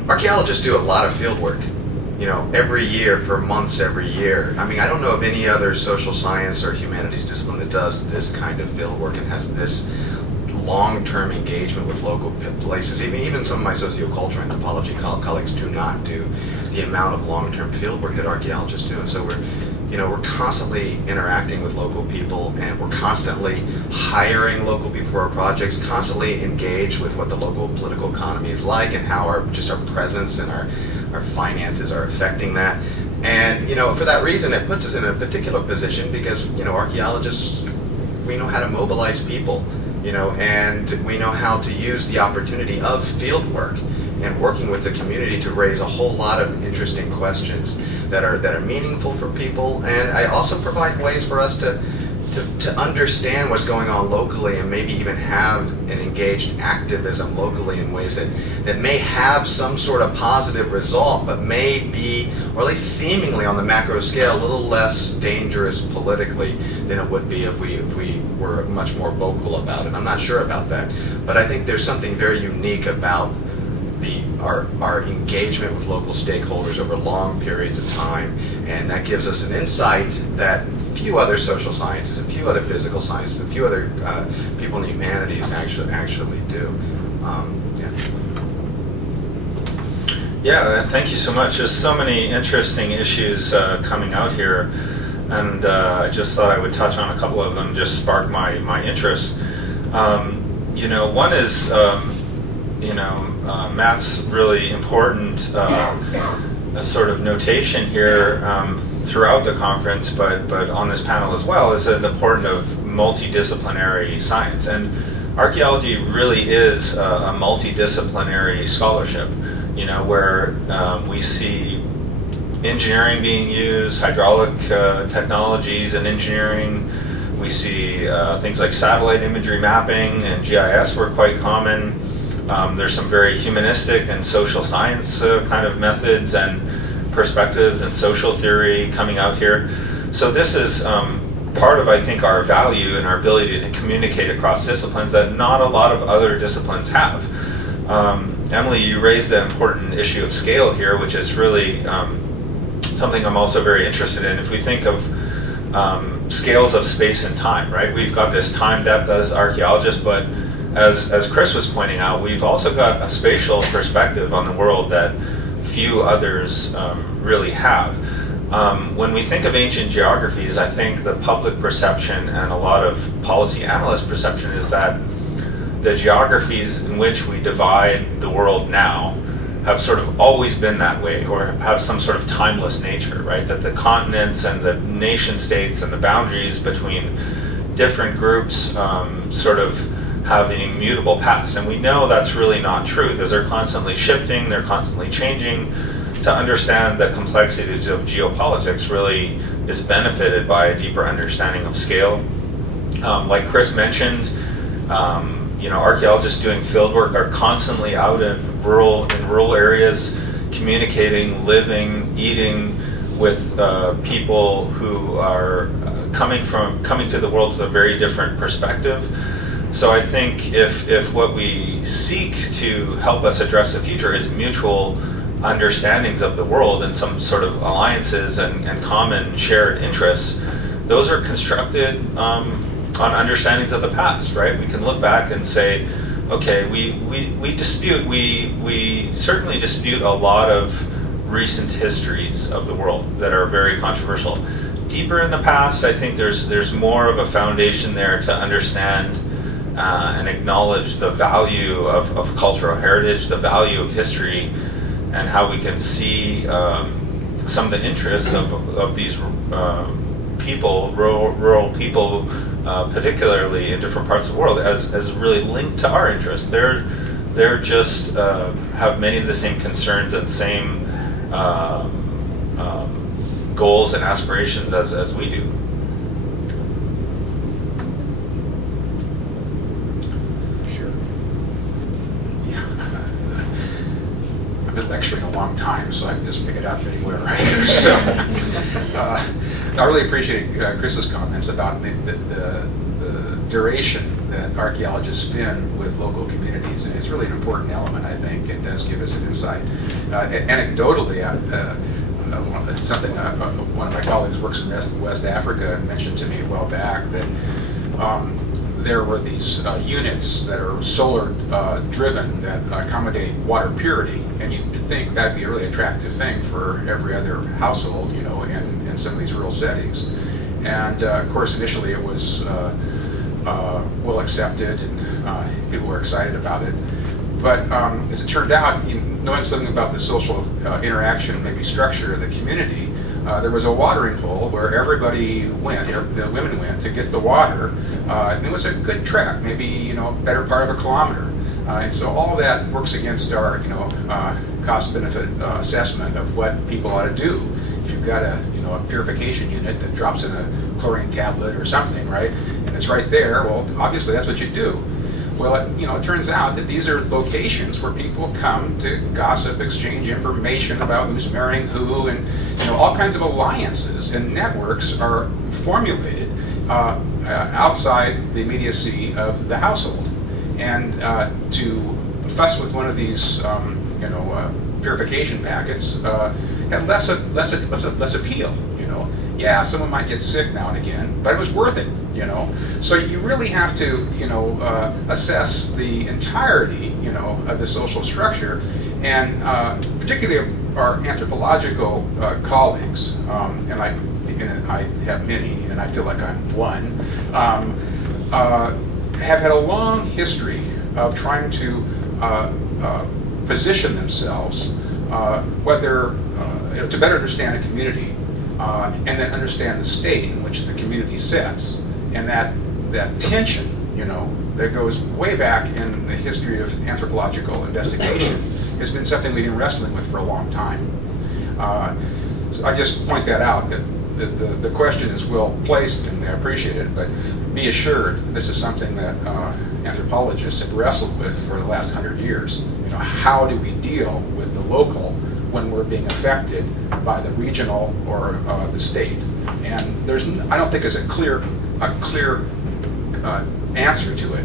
archaeologists do a lot of field work, every year for months every year. I mean, I don't know of any other social science or humanities discipline that does this kind of field work and has this long-term engagement with local places. Even some of my sociocultural anthropology colleagues do not do the amount of long-term field work that archaeologists do. And so we're constantly interacting with local people, and we're constantly hiring local people for our projects, constantly engaged with what the local political economy is like and how our presence and our finances are affecting that. And, for that reason, it puts us in a particular position because, archaeologists, we know how to mobilize people, and we know how to use the opportunity of field work and working with the community to raise a whole lot of interesting questions that are meaningful for people. And I also provide ways for us to understand what's going on locally and maybe even have an engaged activism locally in ways that may have some sort of positive result, but may be, or at least seemingly on the macro scale, a little less dangerous politically than it would be if we were much more vocal about it. I'm not sure about that, but I think there's something very unique about our engagement with local stakeholders over long periods of time, and that gives us an insight that few other social sciences, a few other physical sciences, a few other people in the humanities actually do. Yeah, thank you so much. There's so many interesting issues coming out here, and I just thought I would touch on a couple of them, just spark my interest. One is, Matt's really important sort of notation here throughout the conference, but on this panel as well, is an important of multidisciplinary science. And archaeology really is a multidisciplinary scholarship, where we see engineering being used, hydraulic technologies and engineering. We see things like satellite imagery mapping and GIS were quite common. There's some very humanistic and social science kind of methods and perspectives and social theory coming out here. So this is part of, I think, our value and our ability to communicate across disciplines that not a lot of other disciplines have. Emily, you raised the important issue of scale here, which is really something I'm also very interested in. If we think of scales of space and time, right? We've got this time depth as archaeologists, but as Chris was pointing out, we've also got a spatial perspective on the world that few others really have. When we think of ancient geographies, I think the public perception and a lot of policy analyst perception is that the geographies in which we divide the world now have sort of always been that way, or have some sort of timeless nature, right? That the continents and the nation states and the boundaries between different groups sort of have an immutable past. And we know that's really not true. Those are constantly shifting, they're constantly changing. To understand the complexities of geopolitics really is benefited by a deeper understanding of scale. Like Chris mentioned, archaeologists doing field work are constantly out in rural areas, communicating, living, eating with people who are coming to the world with a very different perspective. So I think if what we seek to help us address the future is mutual understandings of the world and some sort of alliances and common shared interests, those are constructed on understandings of the past, right? We can look back and say, okay, we certainly dispute a lot of recent histories of the world that are very controversial. Deeper in the past, I think there's more of a foundation there to understand and acknowledge the value of cultural heritage, the value of history, and how we can see some of the interests of these people, rural people, particularly in different parts of the world, as really linked to our interests. They're just have many of the same concerns and same goals and aspirations as we do. Sure. Yeah. I've been lecturing a long time, so I can just pick it up anywhere, right? So, I really appreciate Chris's comments about the duration that archaeologists spend with local communities, and it's really an important element, I think. It does give us an insight. Anecdotally, it's something one of my colleagues who works in West Africa mentioned to me a while back, that there were these units that are solar driven that accommodate water purity, and you'd think that'd be a really attractive thing for every other household, in some of these rural settings. And of course, initially it was well accepted, and people were excited about it. But as it turned out, knowing something about the social interaction, maybe structure of the community, there was a watering hole where everybody went, the women went to get the water, and it was a good trek, maybe better part of a kilometer. And so all that works against our cost-benefit assessment of what people ought to do. If you've got a purification unit that drops in a chlorine tablet or something, right, and it's right there, well, obviously that's what you do. Well, it turns out that these are locations where people come to gossip, exchange information about who's marrying who, and all kinds of alliances and networks are formulated outside the immediacy of the household. And to fuss with one of these, purification packets had less appeal. Yeah, someone might get sick now and again, but it was worth it. So you really have to, assess the entirety, of the social structure, and particularly our anthropological colleagues, and I have many, and I feel like I'm one, have had a long history of trying to position themselves, whether to better understand a community, and then understand the state in which the community sits. And that tension, that goes way back in the history of anthropological investigation has been something we've been wrestling with for a long time. So I just point that out, that the question is well placed, and I appreciate it, but be assured this is something that anthropologists have wrestled with for the last 100 years. How do we deal with the local when we're being affected by the regional or the state? And I don't think there's a clear answer to it.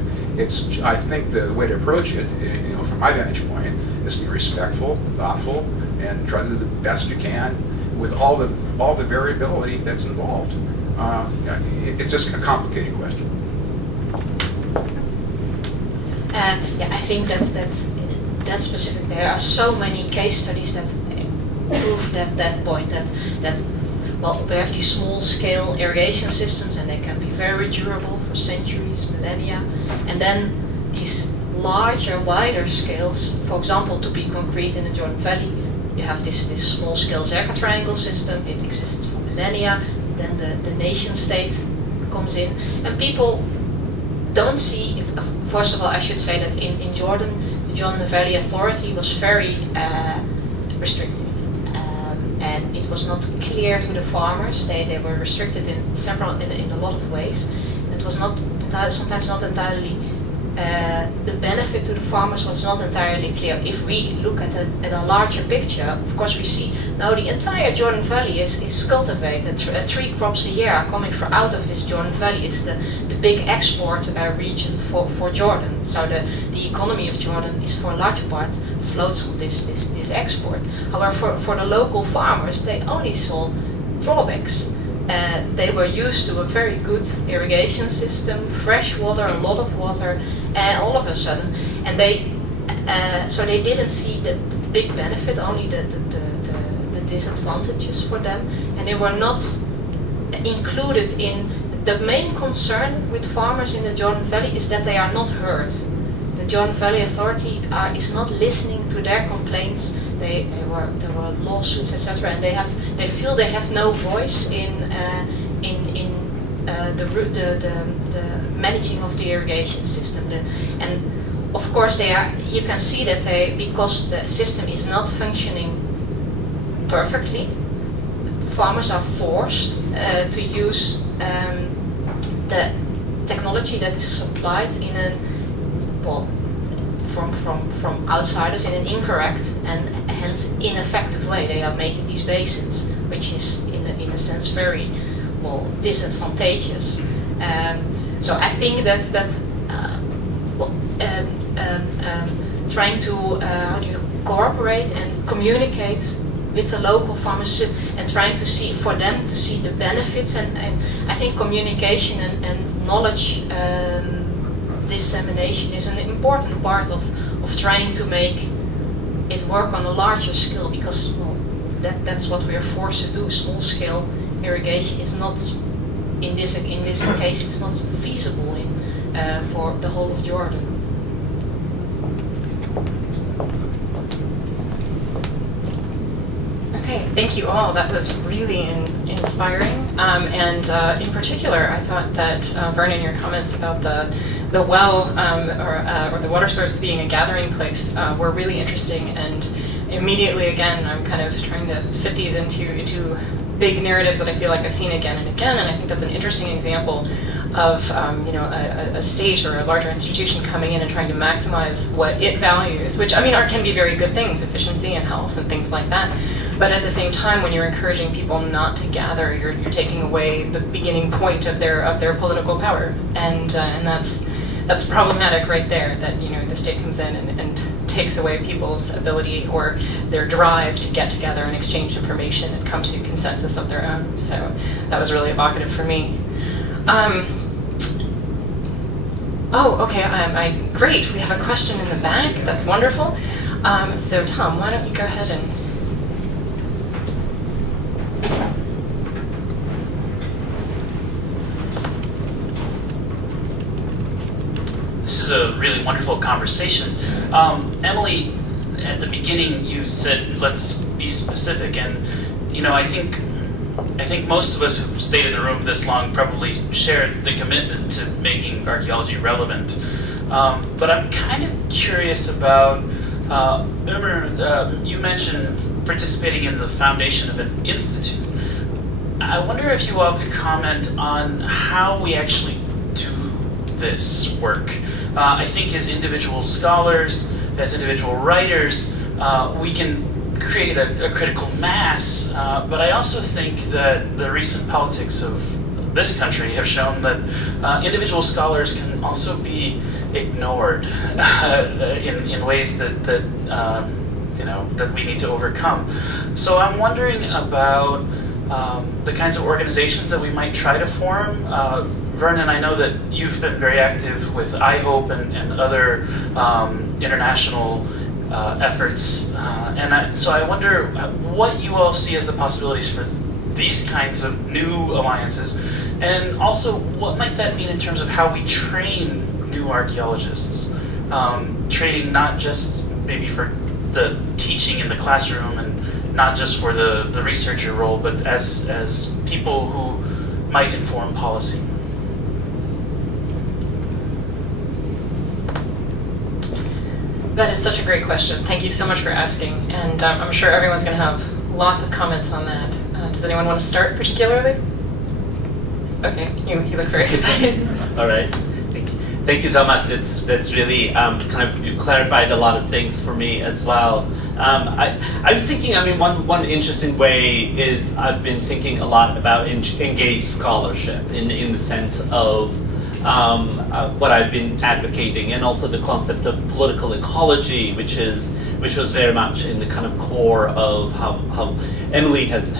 I think the way to approach it, from my vantage point, is to be respectful, thoughtful, and try to do the best you can with all the variability that's involved. It's just a complicated question. And I think that's specific. There are so many case studies that prove that point. Well, we have these small-scale irrigation systems, and they can be very durable for centuries, millennia. And then these larger, wider scales, for example, to be concrete in the Jordan Valley, you have this small-scale Zerka triangle system. It exists for millennia. Then the nation-state comes in, and people don't see. First of all, I should say that in Jordan, the Jordan Valley Authority was very restrictive. And it was not clear to the farmers. They were restricted in a lot of ways. And it was sometimes not entirely the benefit to the farmers was not entirely clear. If we look at a larger picture, of course we see now the entire Jordan Valley is cultivated. 3 crops a year are coming out of this Jordan Valley. It's the big export region for Jordan. So the economy of Jordan is for a large part floats on this export. However, for the local farmers, they only saw drawbacks. They were used to a very good irrigation system, fresh water, a lot of water, and all of a sudden, and so they didn't see the big benefit, only the disadvantages for them, and they were not included in. The main concern with farmers in the Jordan Valley is that they are not heard. The Jordan Valley Authority is not listening to their complaints. There were lawsuits, etc., and they feel they have no voice in the managing of the irrigation system. And of course, you can see that because the system is not functioning perfectly, farmers are forced to use the technology that is supplied from outsiders in an incorrect and hence ineffective way. They are making these basins, which is in a sense very disadvantageous. So I think that trying to cooperate and communicate with the local farmers and trying to see the benefits, and I think communication and knowledge dissemination is an important part of trying to make it work on a larger scale, because that's what we are forced to do. Small scale irrigation is not in this case it's not feasible for the whole of Jordan. Okay, thank you all. That was really inspiring. And in particular, I thought that Vernon, your comments about the well or the water source being a gathering place were really interesting. And immediately, again, I'm kind of trying to fit these into big narratives that I feel like I've seen again and again. And I think that's an interesting example of a state or a larger institution coming in and trying to maximize what it values, which can be very good things, efficiency and health and things like that. But at the same time, when you're encouraging people not to gather, you're taking away the beginning point of their political power, and that's problematic right there. That the state comes in and takes away people's ability or their drive to get together and exchange information and come to consensus of their own. So that was really evocative for me. Great. We have a question in the back. That's wonderful. So Tom, why don't you go ahead and. This is a really wonderful conversation. Emily, at the beginning you said, let's be specific, and I think most of us who've stayed in the room this long probably share the commitment to making archaeology relevant. But I'm kind of curious about, Omur, you mentioned participating in the foundation of an institute. I wonder if you all could comment on how we actually do this work. I think as individual scholars, as individual writers, we can create a critical mass, but I also think that the recent politics of this country have shown that individual scholars can also be ignored in ways that we need to overcome. So I'm wondering about the kinds of organizations that we might try to form. Vernon, I know that you've been very active with IHOPE and other international efforts, so I wonder what you all see as the possibilities for these kinds of new alliances, and also what might that mean in terms of how we train new archaeologists, training not just maybe for the teaching in the classroom and not just for the researcher role, but as people who might inform policy. That is such a great question. Thank you so much for asking, and I'm sure everyone's going to have lots of comments on that. Does anyone want to start particularly? Okay, you look very excited. All right, thank you. Thank you so much. That's really kind of, you clarified a lot of things for me as well. I was thinking, I mean, one interesting way is I've been thinking a lot about engaged scholarship in the sense of what I've been advocating, and also the concept of political ecology, which was very much in the kind of core of how Emily has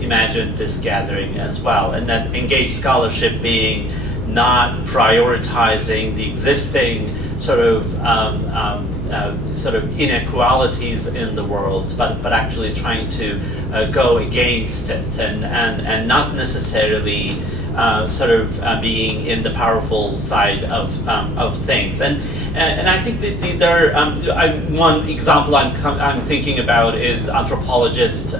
imagined this gathering as well, and that engaged scholarship being not prioritizing the existing sort of inequalities in the world, but actually trying to go against it, and not necessarily being in the powerful side of things. And I think that these are one example I'm thinking about is anthropologist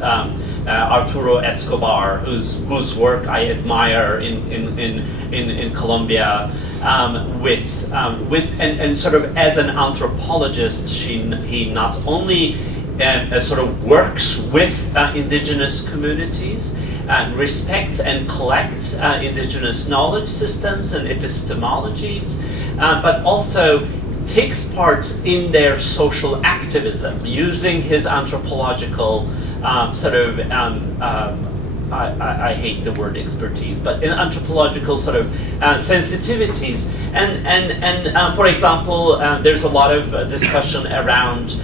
Arturo Escobar, whose work I admire in Colombia, and sort of as an anthropologist, he not only sort of works with indigenous communities, respects and collects indigenous knowledge systems and epistemologies, but also takes part in their social activism using his anthropological I hate the word expertise, but in anthropological sort of sensitivities. And for example, there's a lot of discussion around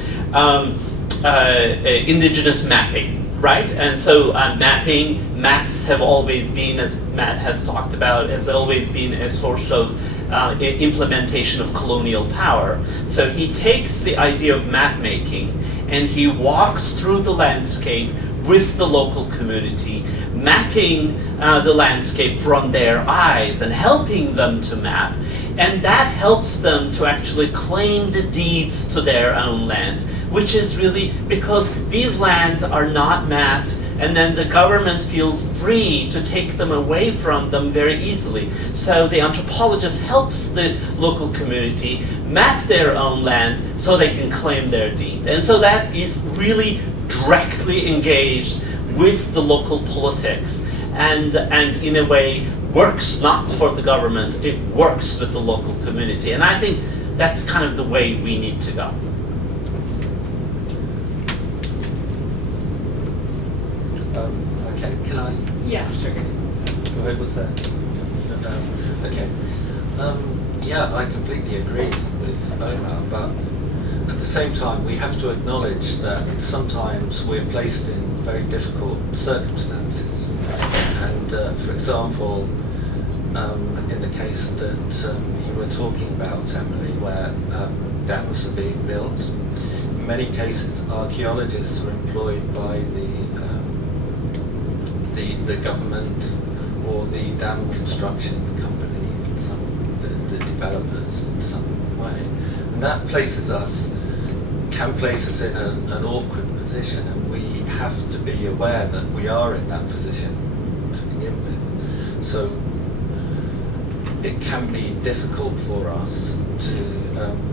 indigenous mapping, right? And so maps have always been, as Matt has talked about, has always been a source of implementation of colonial power. So he takes the idea of map making and he walks through the landscape with the local community, mapping the landscape from their eyes and helping them to map. And that helps them to actually claim the deeds to their own land, which is really because these lands are not mapped, and then the government feels free to take them away from them very easily. So the anthropologist helps the local community map their own land so they can claim their deed. And so that is really directly engaged with the local politics, and in a way works not for the government, it works with the local community. And I think that's kind of the way we need to go. Okay, can I? Yeah, sure. Go ahead, what's that? Okay. Yeah, I completely agree with Omar, but at the same time, we have to acknowledge that sometimes we're placed in very difficult circumstances. And for example, in the case that you were talking about, Emily, where dams are being built, in many cases, archaeologists are employed by the government or the dam construction company, the developers in some way. And that can place us in an awkward position, and we have to be aware that we are in that position to begin with. So it can be difficult for us to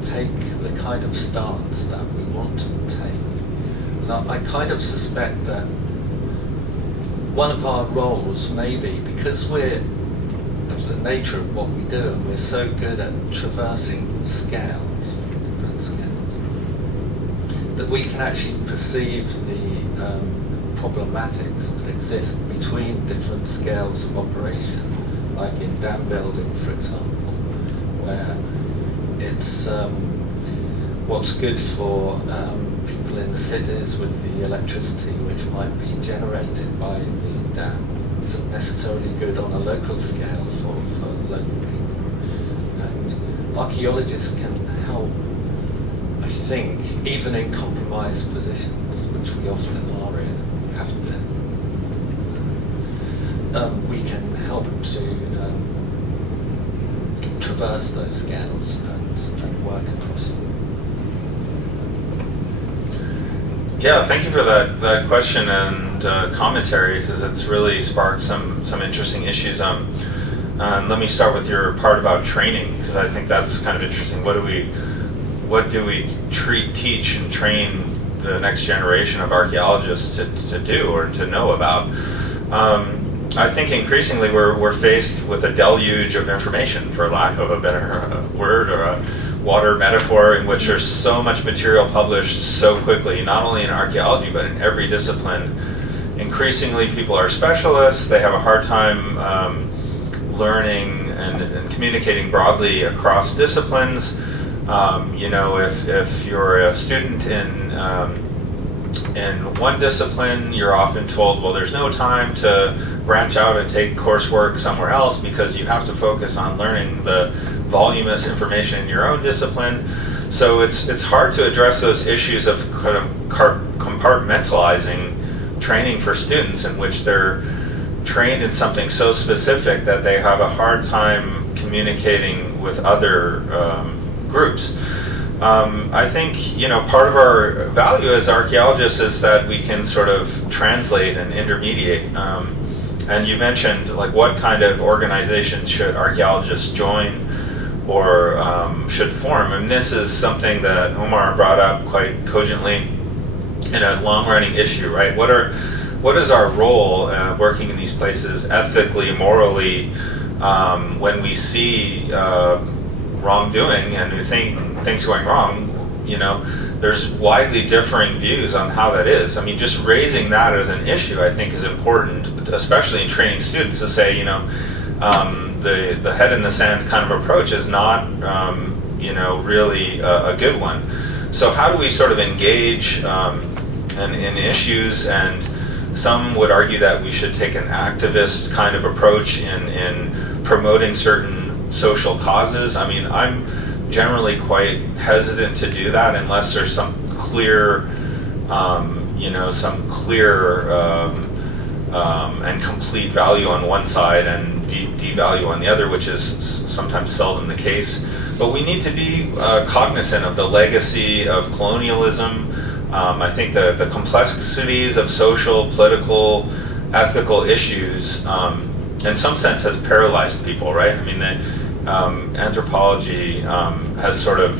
take the kind of stance that we want to take. And I kind of suspect that one of our roles may be, because we're of the nature of what we do, and we're so good at traversing scales, different scales, that we can actually perceive the problematics that exist between different scales of operation, like in dam building, for example, where it's what's good for people in the cities with the electricity which might be generated by the dam isn't necessarily good on a local scale for local people. And archaeologists can help, I think, even in compromised positions, which we often are in, we have to, we can help to traverse those scales and work across them. Yeah, thank you for that question and commentary, because it's really sparked some interesting issues. And let me start with your part about training, because I think that's kind of interesting. What do we teach and train the next generation of archaeologists to do or to know about? I think increasingly we're faced with a deluge of information, for lack of a better word or a water metaphor, in which there's so much material published so quickly, not only in archaeology but in every discipline. Increasingly people are specialists, they have a hard time learning and communicating broadly across disciplines. If you're a student in one discipline, you're often told, well, there's no time to branch out and take coursework somewhere else because you have to focus on learning the voluminous information in your own discipline. So it's hard to address those issues of kind of compartmentalizing training for students, in which they're trained in something so specific that they have a hard time communicating with other groups. I think part of our value as archaeologists is that we can sort of translate and intermediate. And you mentioned, like, what kind of organizations should archaeologists join or should form, and this is something that Omur brought up quite cogently in a long-running issue, right? What is our role working in these places ethically, morally, when we see wrongdoing and we think things going wrong? There's widely differing views on how that is. I mean, just raising that as an issue, I think, is important, especially in training students, to say, the head in the sand kind of approach is not, really a good one. So how do we sort of engage in issues? And some would argue that we should take an activist kind of approach in promoting certain social causes. I mean, I'm generally quite hesitant to do that unless there's some clear, and complete value on one side and devalue on the other, which is sometimes seldom the case. But we need to be cognizant of the legacy of colonialism. I think the complexities of social, political, ethical issues, in some sense, has paralyzed people, right? I mean, anthropology has sort of,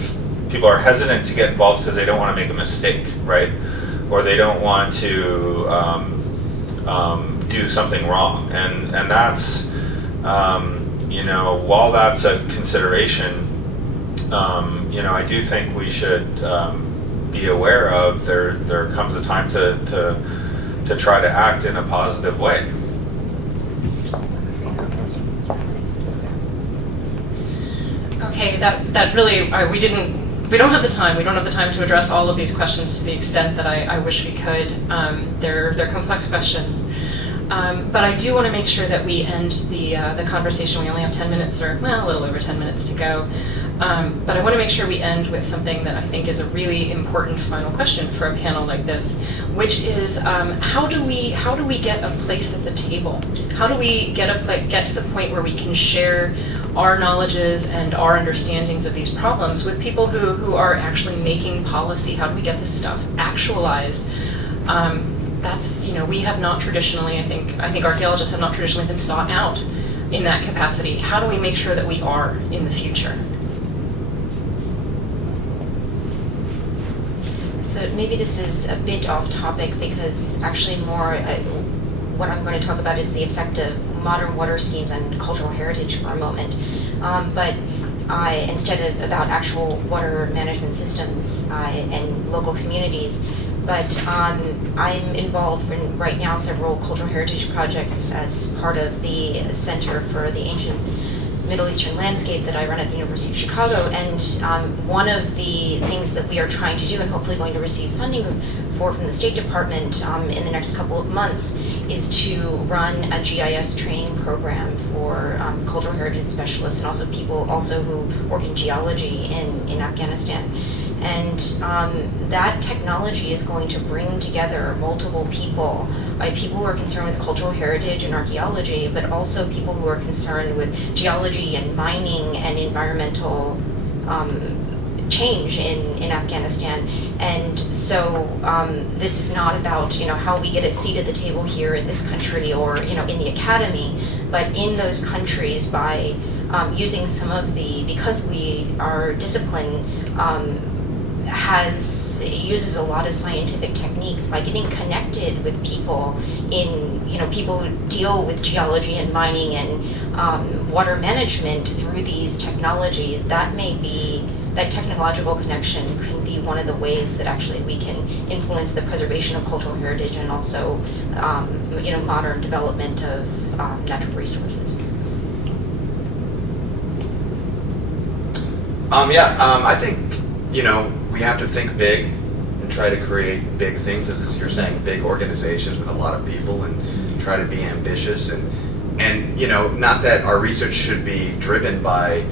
people are hesitant to get involved because they don't want to make a mistake, right? Or they don't want to do something wrong. And that's, while that's a consideration, I do think we should be aware of there comes a time to try to act in a positive way. Okay, that really, we don't have the time. We don't have the time to address all of these questions to the extent that I wish we could. They're complex questions. But I do want to make sure that we end the conversation. We only have 10 minutes, or a little over 10 minutes to go. But I want to make sure we end with something that I think is a really important final question for a panel like this, which is how do we get a place at the table? How do we get to the point where we can share our knowledges and our understandings of these problems with people who are actually making policy? How do we get this stuff actualized? That's, we have not traditionally, I think archaeologists have not traditionally been sought out in that capacity. How do we make sure that we are in the future? So maybe this is a bit off topic, because actually what I'm going to talk about is the effect of modern water schemes and cultural heritage for a moment. But instead of about actual water management systems and local communities, but I'm involved in right now several cultural heritage projects as part of the Center for the Ancient Middle Eastern Landscape that I run at the University of Chicago. And one of the things that we are trying to do, and hopefully going to receive funding for from the State Department in the next couple of months, is to run a GIS training program for cultural heritage specialists and also people who work in geology in Afghanistan. And that technology is going to bring together multiple people, people who are concerned with cultural heritage and archaeology, but also people who are concerned with geology and mining and environmental change in Afghanistan. And so this is not about how we get a seat at the table here in this country or in the academy, but in those countries by using some of because our discipline uses a lot of scientific techniques by getting connected with people people who deal with geology and mining and water management through these technologies. That technological connection can be one of the ways that actually we can influence the preservation of cultural heritage and also modern development of natural resources. I think we have to think big and try to create big things, as you're saying, big organizations with a lot of people, and try to be ambitious and not that our research should be driven by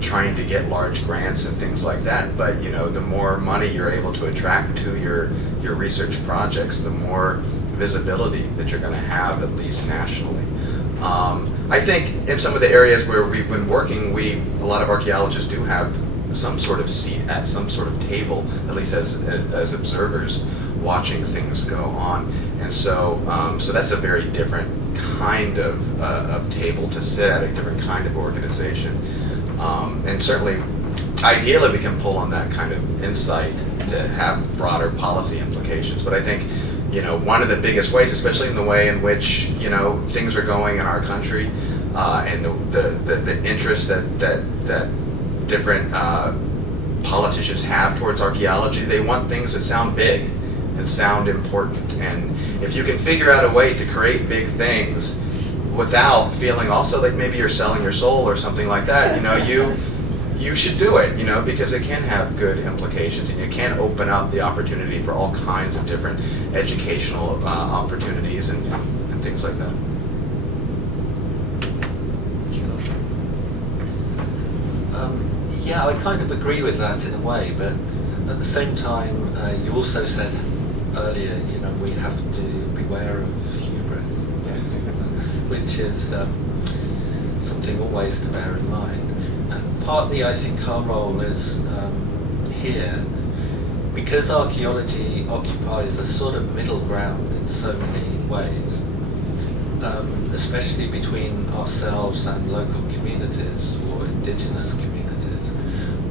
trying to get large grants and things like that, but the more money you're able to attract to your research projects, the more visibility that you're going to have, at least nationally. I think in some of the areas where we've been working, a lot of archaeologists do have some sort of seat at some sort of table, at least as observers, watching things go on. And so that's a very different kind of table to sit at, a different kind of organization. And certainly, ideally, we can pull on that kind of insight to have broader policy implications. But I think, one of the biggest ways, especially in the way in which, things are going in our country, and the interest that different politicians have towards archaeology, they want things that sound big and sound important. And if you can figure out a way to create big things without feeling also like maybe you're selling your soul or something like that, you should do it, because it can have good implications, and you can open up the opportunity for all kinds of different educational opportunities and things like that. I kind of agree with that in a way, but at the same time, you also said earlier, we have to beware of hubris, which is something always to bear in mind. And partly, I think our role is here because archaeology occupies a sort of middle ground in so many ways, especially between ourselves and local communities or indigenous communities.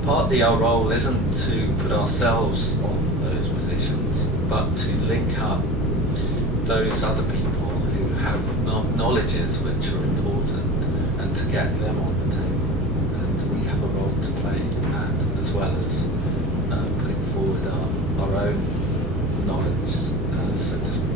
Partly our role isn't to put ourselves on those positions, but to link up those other people who have knowledges which are important and to get them on the table. And we have a role to play in that, as well as putting forward our own knowledge, so to speak.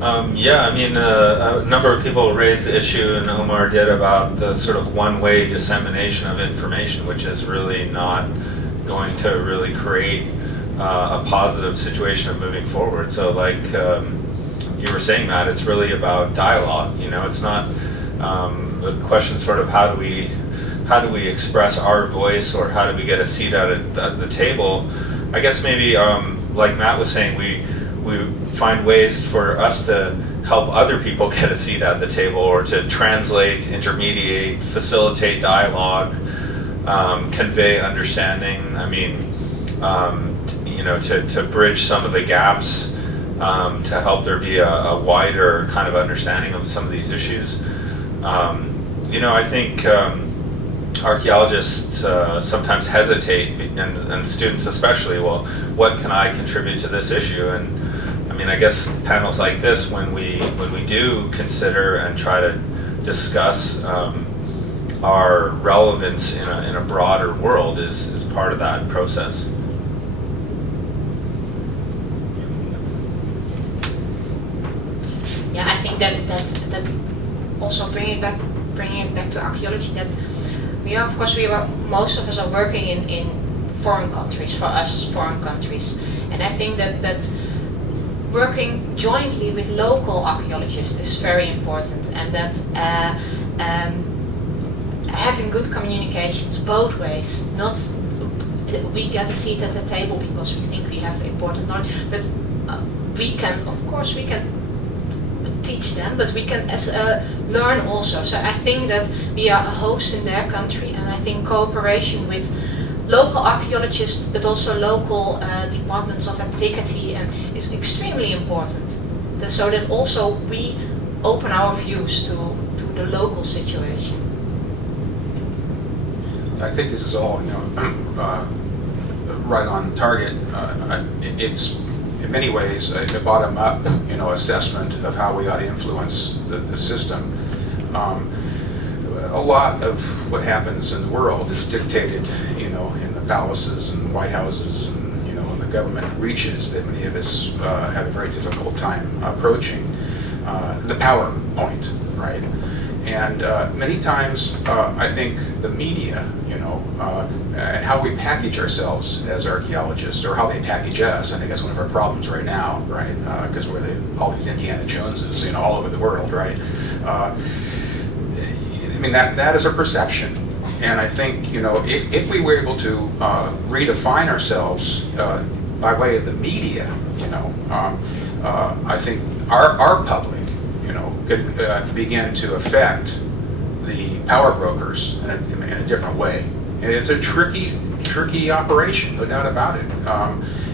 A number of people raised the issue, and Omur did, about the sort of one-way dissemination of information, which is really not going to really create a positive situation of moving forward. So you were saying, Matt, it's really about dialogue. It's not the question sort of how do we express our voice, or how do we get a seat at the table. I guess maybe like Matt was saying, we find ways for us to help other people get a seat at the table, or to translate, intermediate, facilitate dialogue, convey understanding. To bridge some of the gaps, to help there be a wider kind of understanding of some of these issues. I think archaeologists sometimes hesitate, and students especially, well, what can I contribute to this issue? And I guess panels like this, when we do consider and try to discuss our relevance in a broader world, is part of that process. Yeah, I think that's also bringing it back to archaeology. That most of us are working in foreign countries. For us, foreign countries, and I think that working jointly with local archaeologists is very important, and that having good communications both ways. Not we get a seat at the table because we think we have important knowledge, but we can teach them, but we can learn also. So I think that we are a host in their country, and I think cooperation with local archaeologists, but also local departments of antiquity, is extremely important. So that also we open our views to to the local situation. I think this is all, right on target. It's in many ways a bottom-up, assessment of how we ought to influence the system. A lot of what happens in the world is dictated, in the palaces and White Houses and, in the government reaches that many of us have a very difficult time approaching. The power point, right? And many times, I think the media, and how we package ourselves as archaeologists, or how they package us, I think that's one of our problems right now, right? Because we're all these Indiana Joneses, all over the world, right? That is a perception. And I think, if we were able to redefine ourselves by way of the media, I think our public, could begin to affect the power brokers in a different way. And it's a tricky operation, no doubt about it.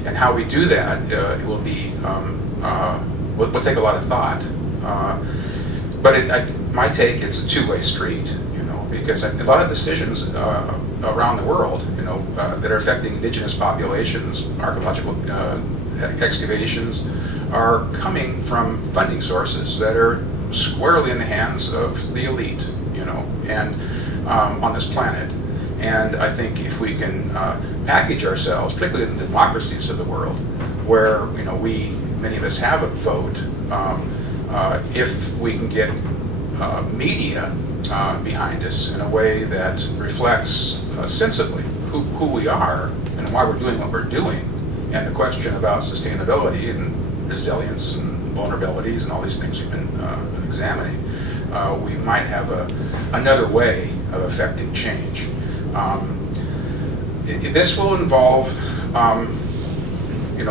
And how we do that, it will be, will take a lot of thought. But my take, it's a two-way street, because a lot of decisions around the world, that are affecting indigenous populations, archaeological excavations, are coming from funding sources that are squarely in the hands of the elite, and on this planet. And I think if we can package ourselves, particularly in the democracies of the world, where many of us have a vote, if we can get media behind us in a way that reflects sensibly who we are and why we're doing what we're doing, and the question about sustainability and resilience and vulnerabilities and all these things we've been examining, we might have another way of affecting change. This will involve,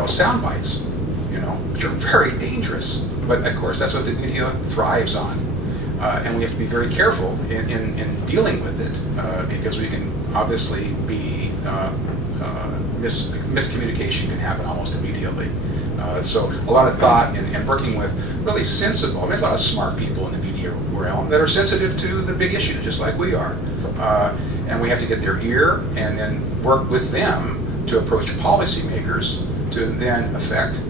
sound bites, which are very dangerous. But of course, that's what the media thrives on, and we have to be very careful in dealing with it, because we can obviously be miscommunication can happen almost immediately. So a lot of thought and working with really sensible. There's a lot of smart people in the media realm that are sensitive to the big issues, just like we are. And we have to get their ear and then work with them to approach policymakers to then affect,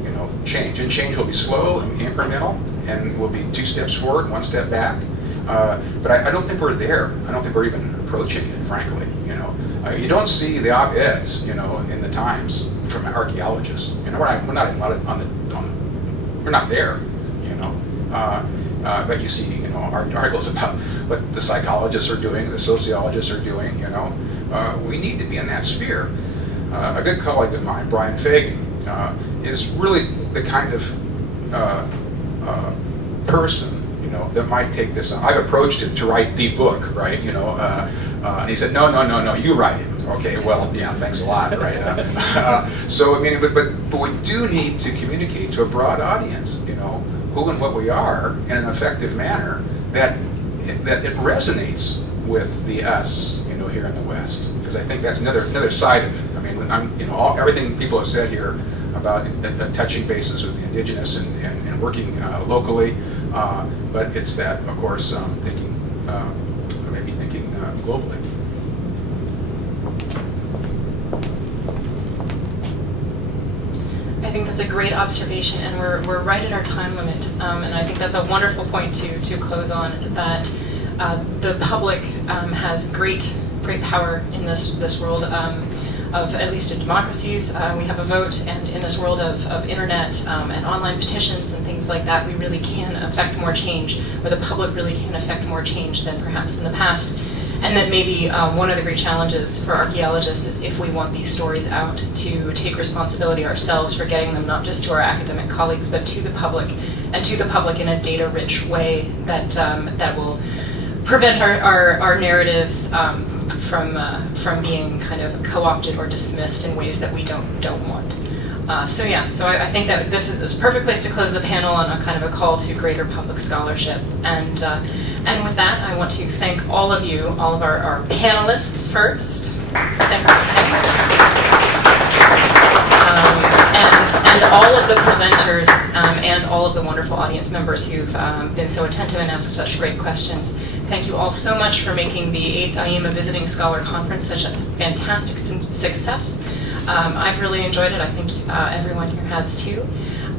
change. And change will be slow and incremental, and will be 2 steps forward, 1 step back. But I don't think we're there. I don't think we're even approaching it, frankly. You don't see the op-eds, in the Times from archaeologists. We're not there. But you see, articles about what the psychologists are doing, the sociologists are doing. We need to be in that sphere. A good colleague of mine, Brian Fagan, is really the kind of person, that might take this on. I've approached him to write the book, right? And he said, no, you write it. Okay, well, yeah, thanks a lot, right? But we do need to communicate to a broad audience, who and what we are in an effective manner that it resonates with the us, here in the West. Because I think that's another side of it. Everything people have said here about a touching basis with the indigenous and working locally, but it's that, of course, thinking globally. I think that's a great observation, and we're right at our time limit, and I think that's a wonderful point to close on, that the public has great power in this world of, at least in democracies. We have a vote, and in this world of internet and online petitions and things like that, we really can affect more change, or the public really can affect more change than perhaps in the past. And that maybe one of the great challenges for archaeologists is, if we want these stories out, to take responsibility ourselves for getting them not just to our academic colleagues, but to the public, and to the public in a data-rich way that will prevent our narratives from being kind of co-opted or dismissed in ways that we don't want. So I think that this is a perfect place to close the panel on a kind of a call to greater public scholarship. And with that, I want to thank all of you, all of our panelists first. Thanks. and all of the presenters and all of the wonderful audience members who've been so attentive and asked such great questions. Thank you all so much for making the 8th IEMA Visiting Scholar Conference such a fantastic success. I've really enjoyed it. I think everyone here has too.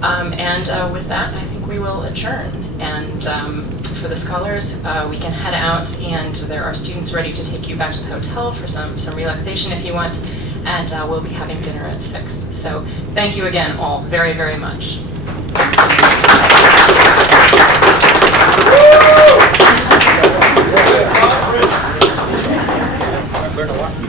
And with that, I think we will adjourn. And for the scholars, we can head out, and there are students ready to take you back to the hotel for some relaxation if you want. And we'll be having dinner at 6. So thank you again all very, very much.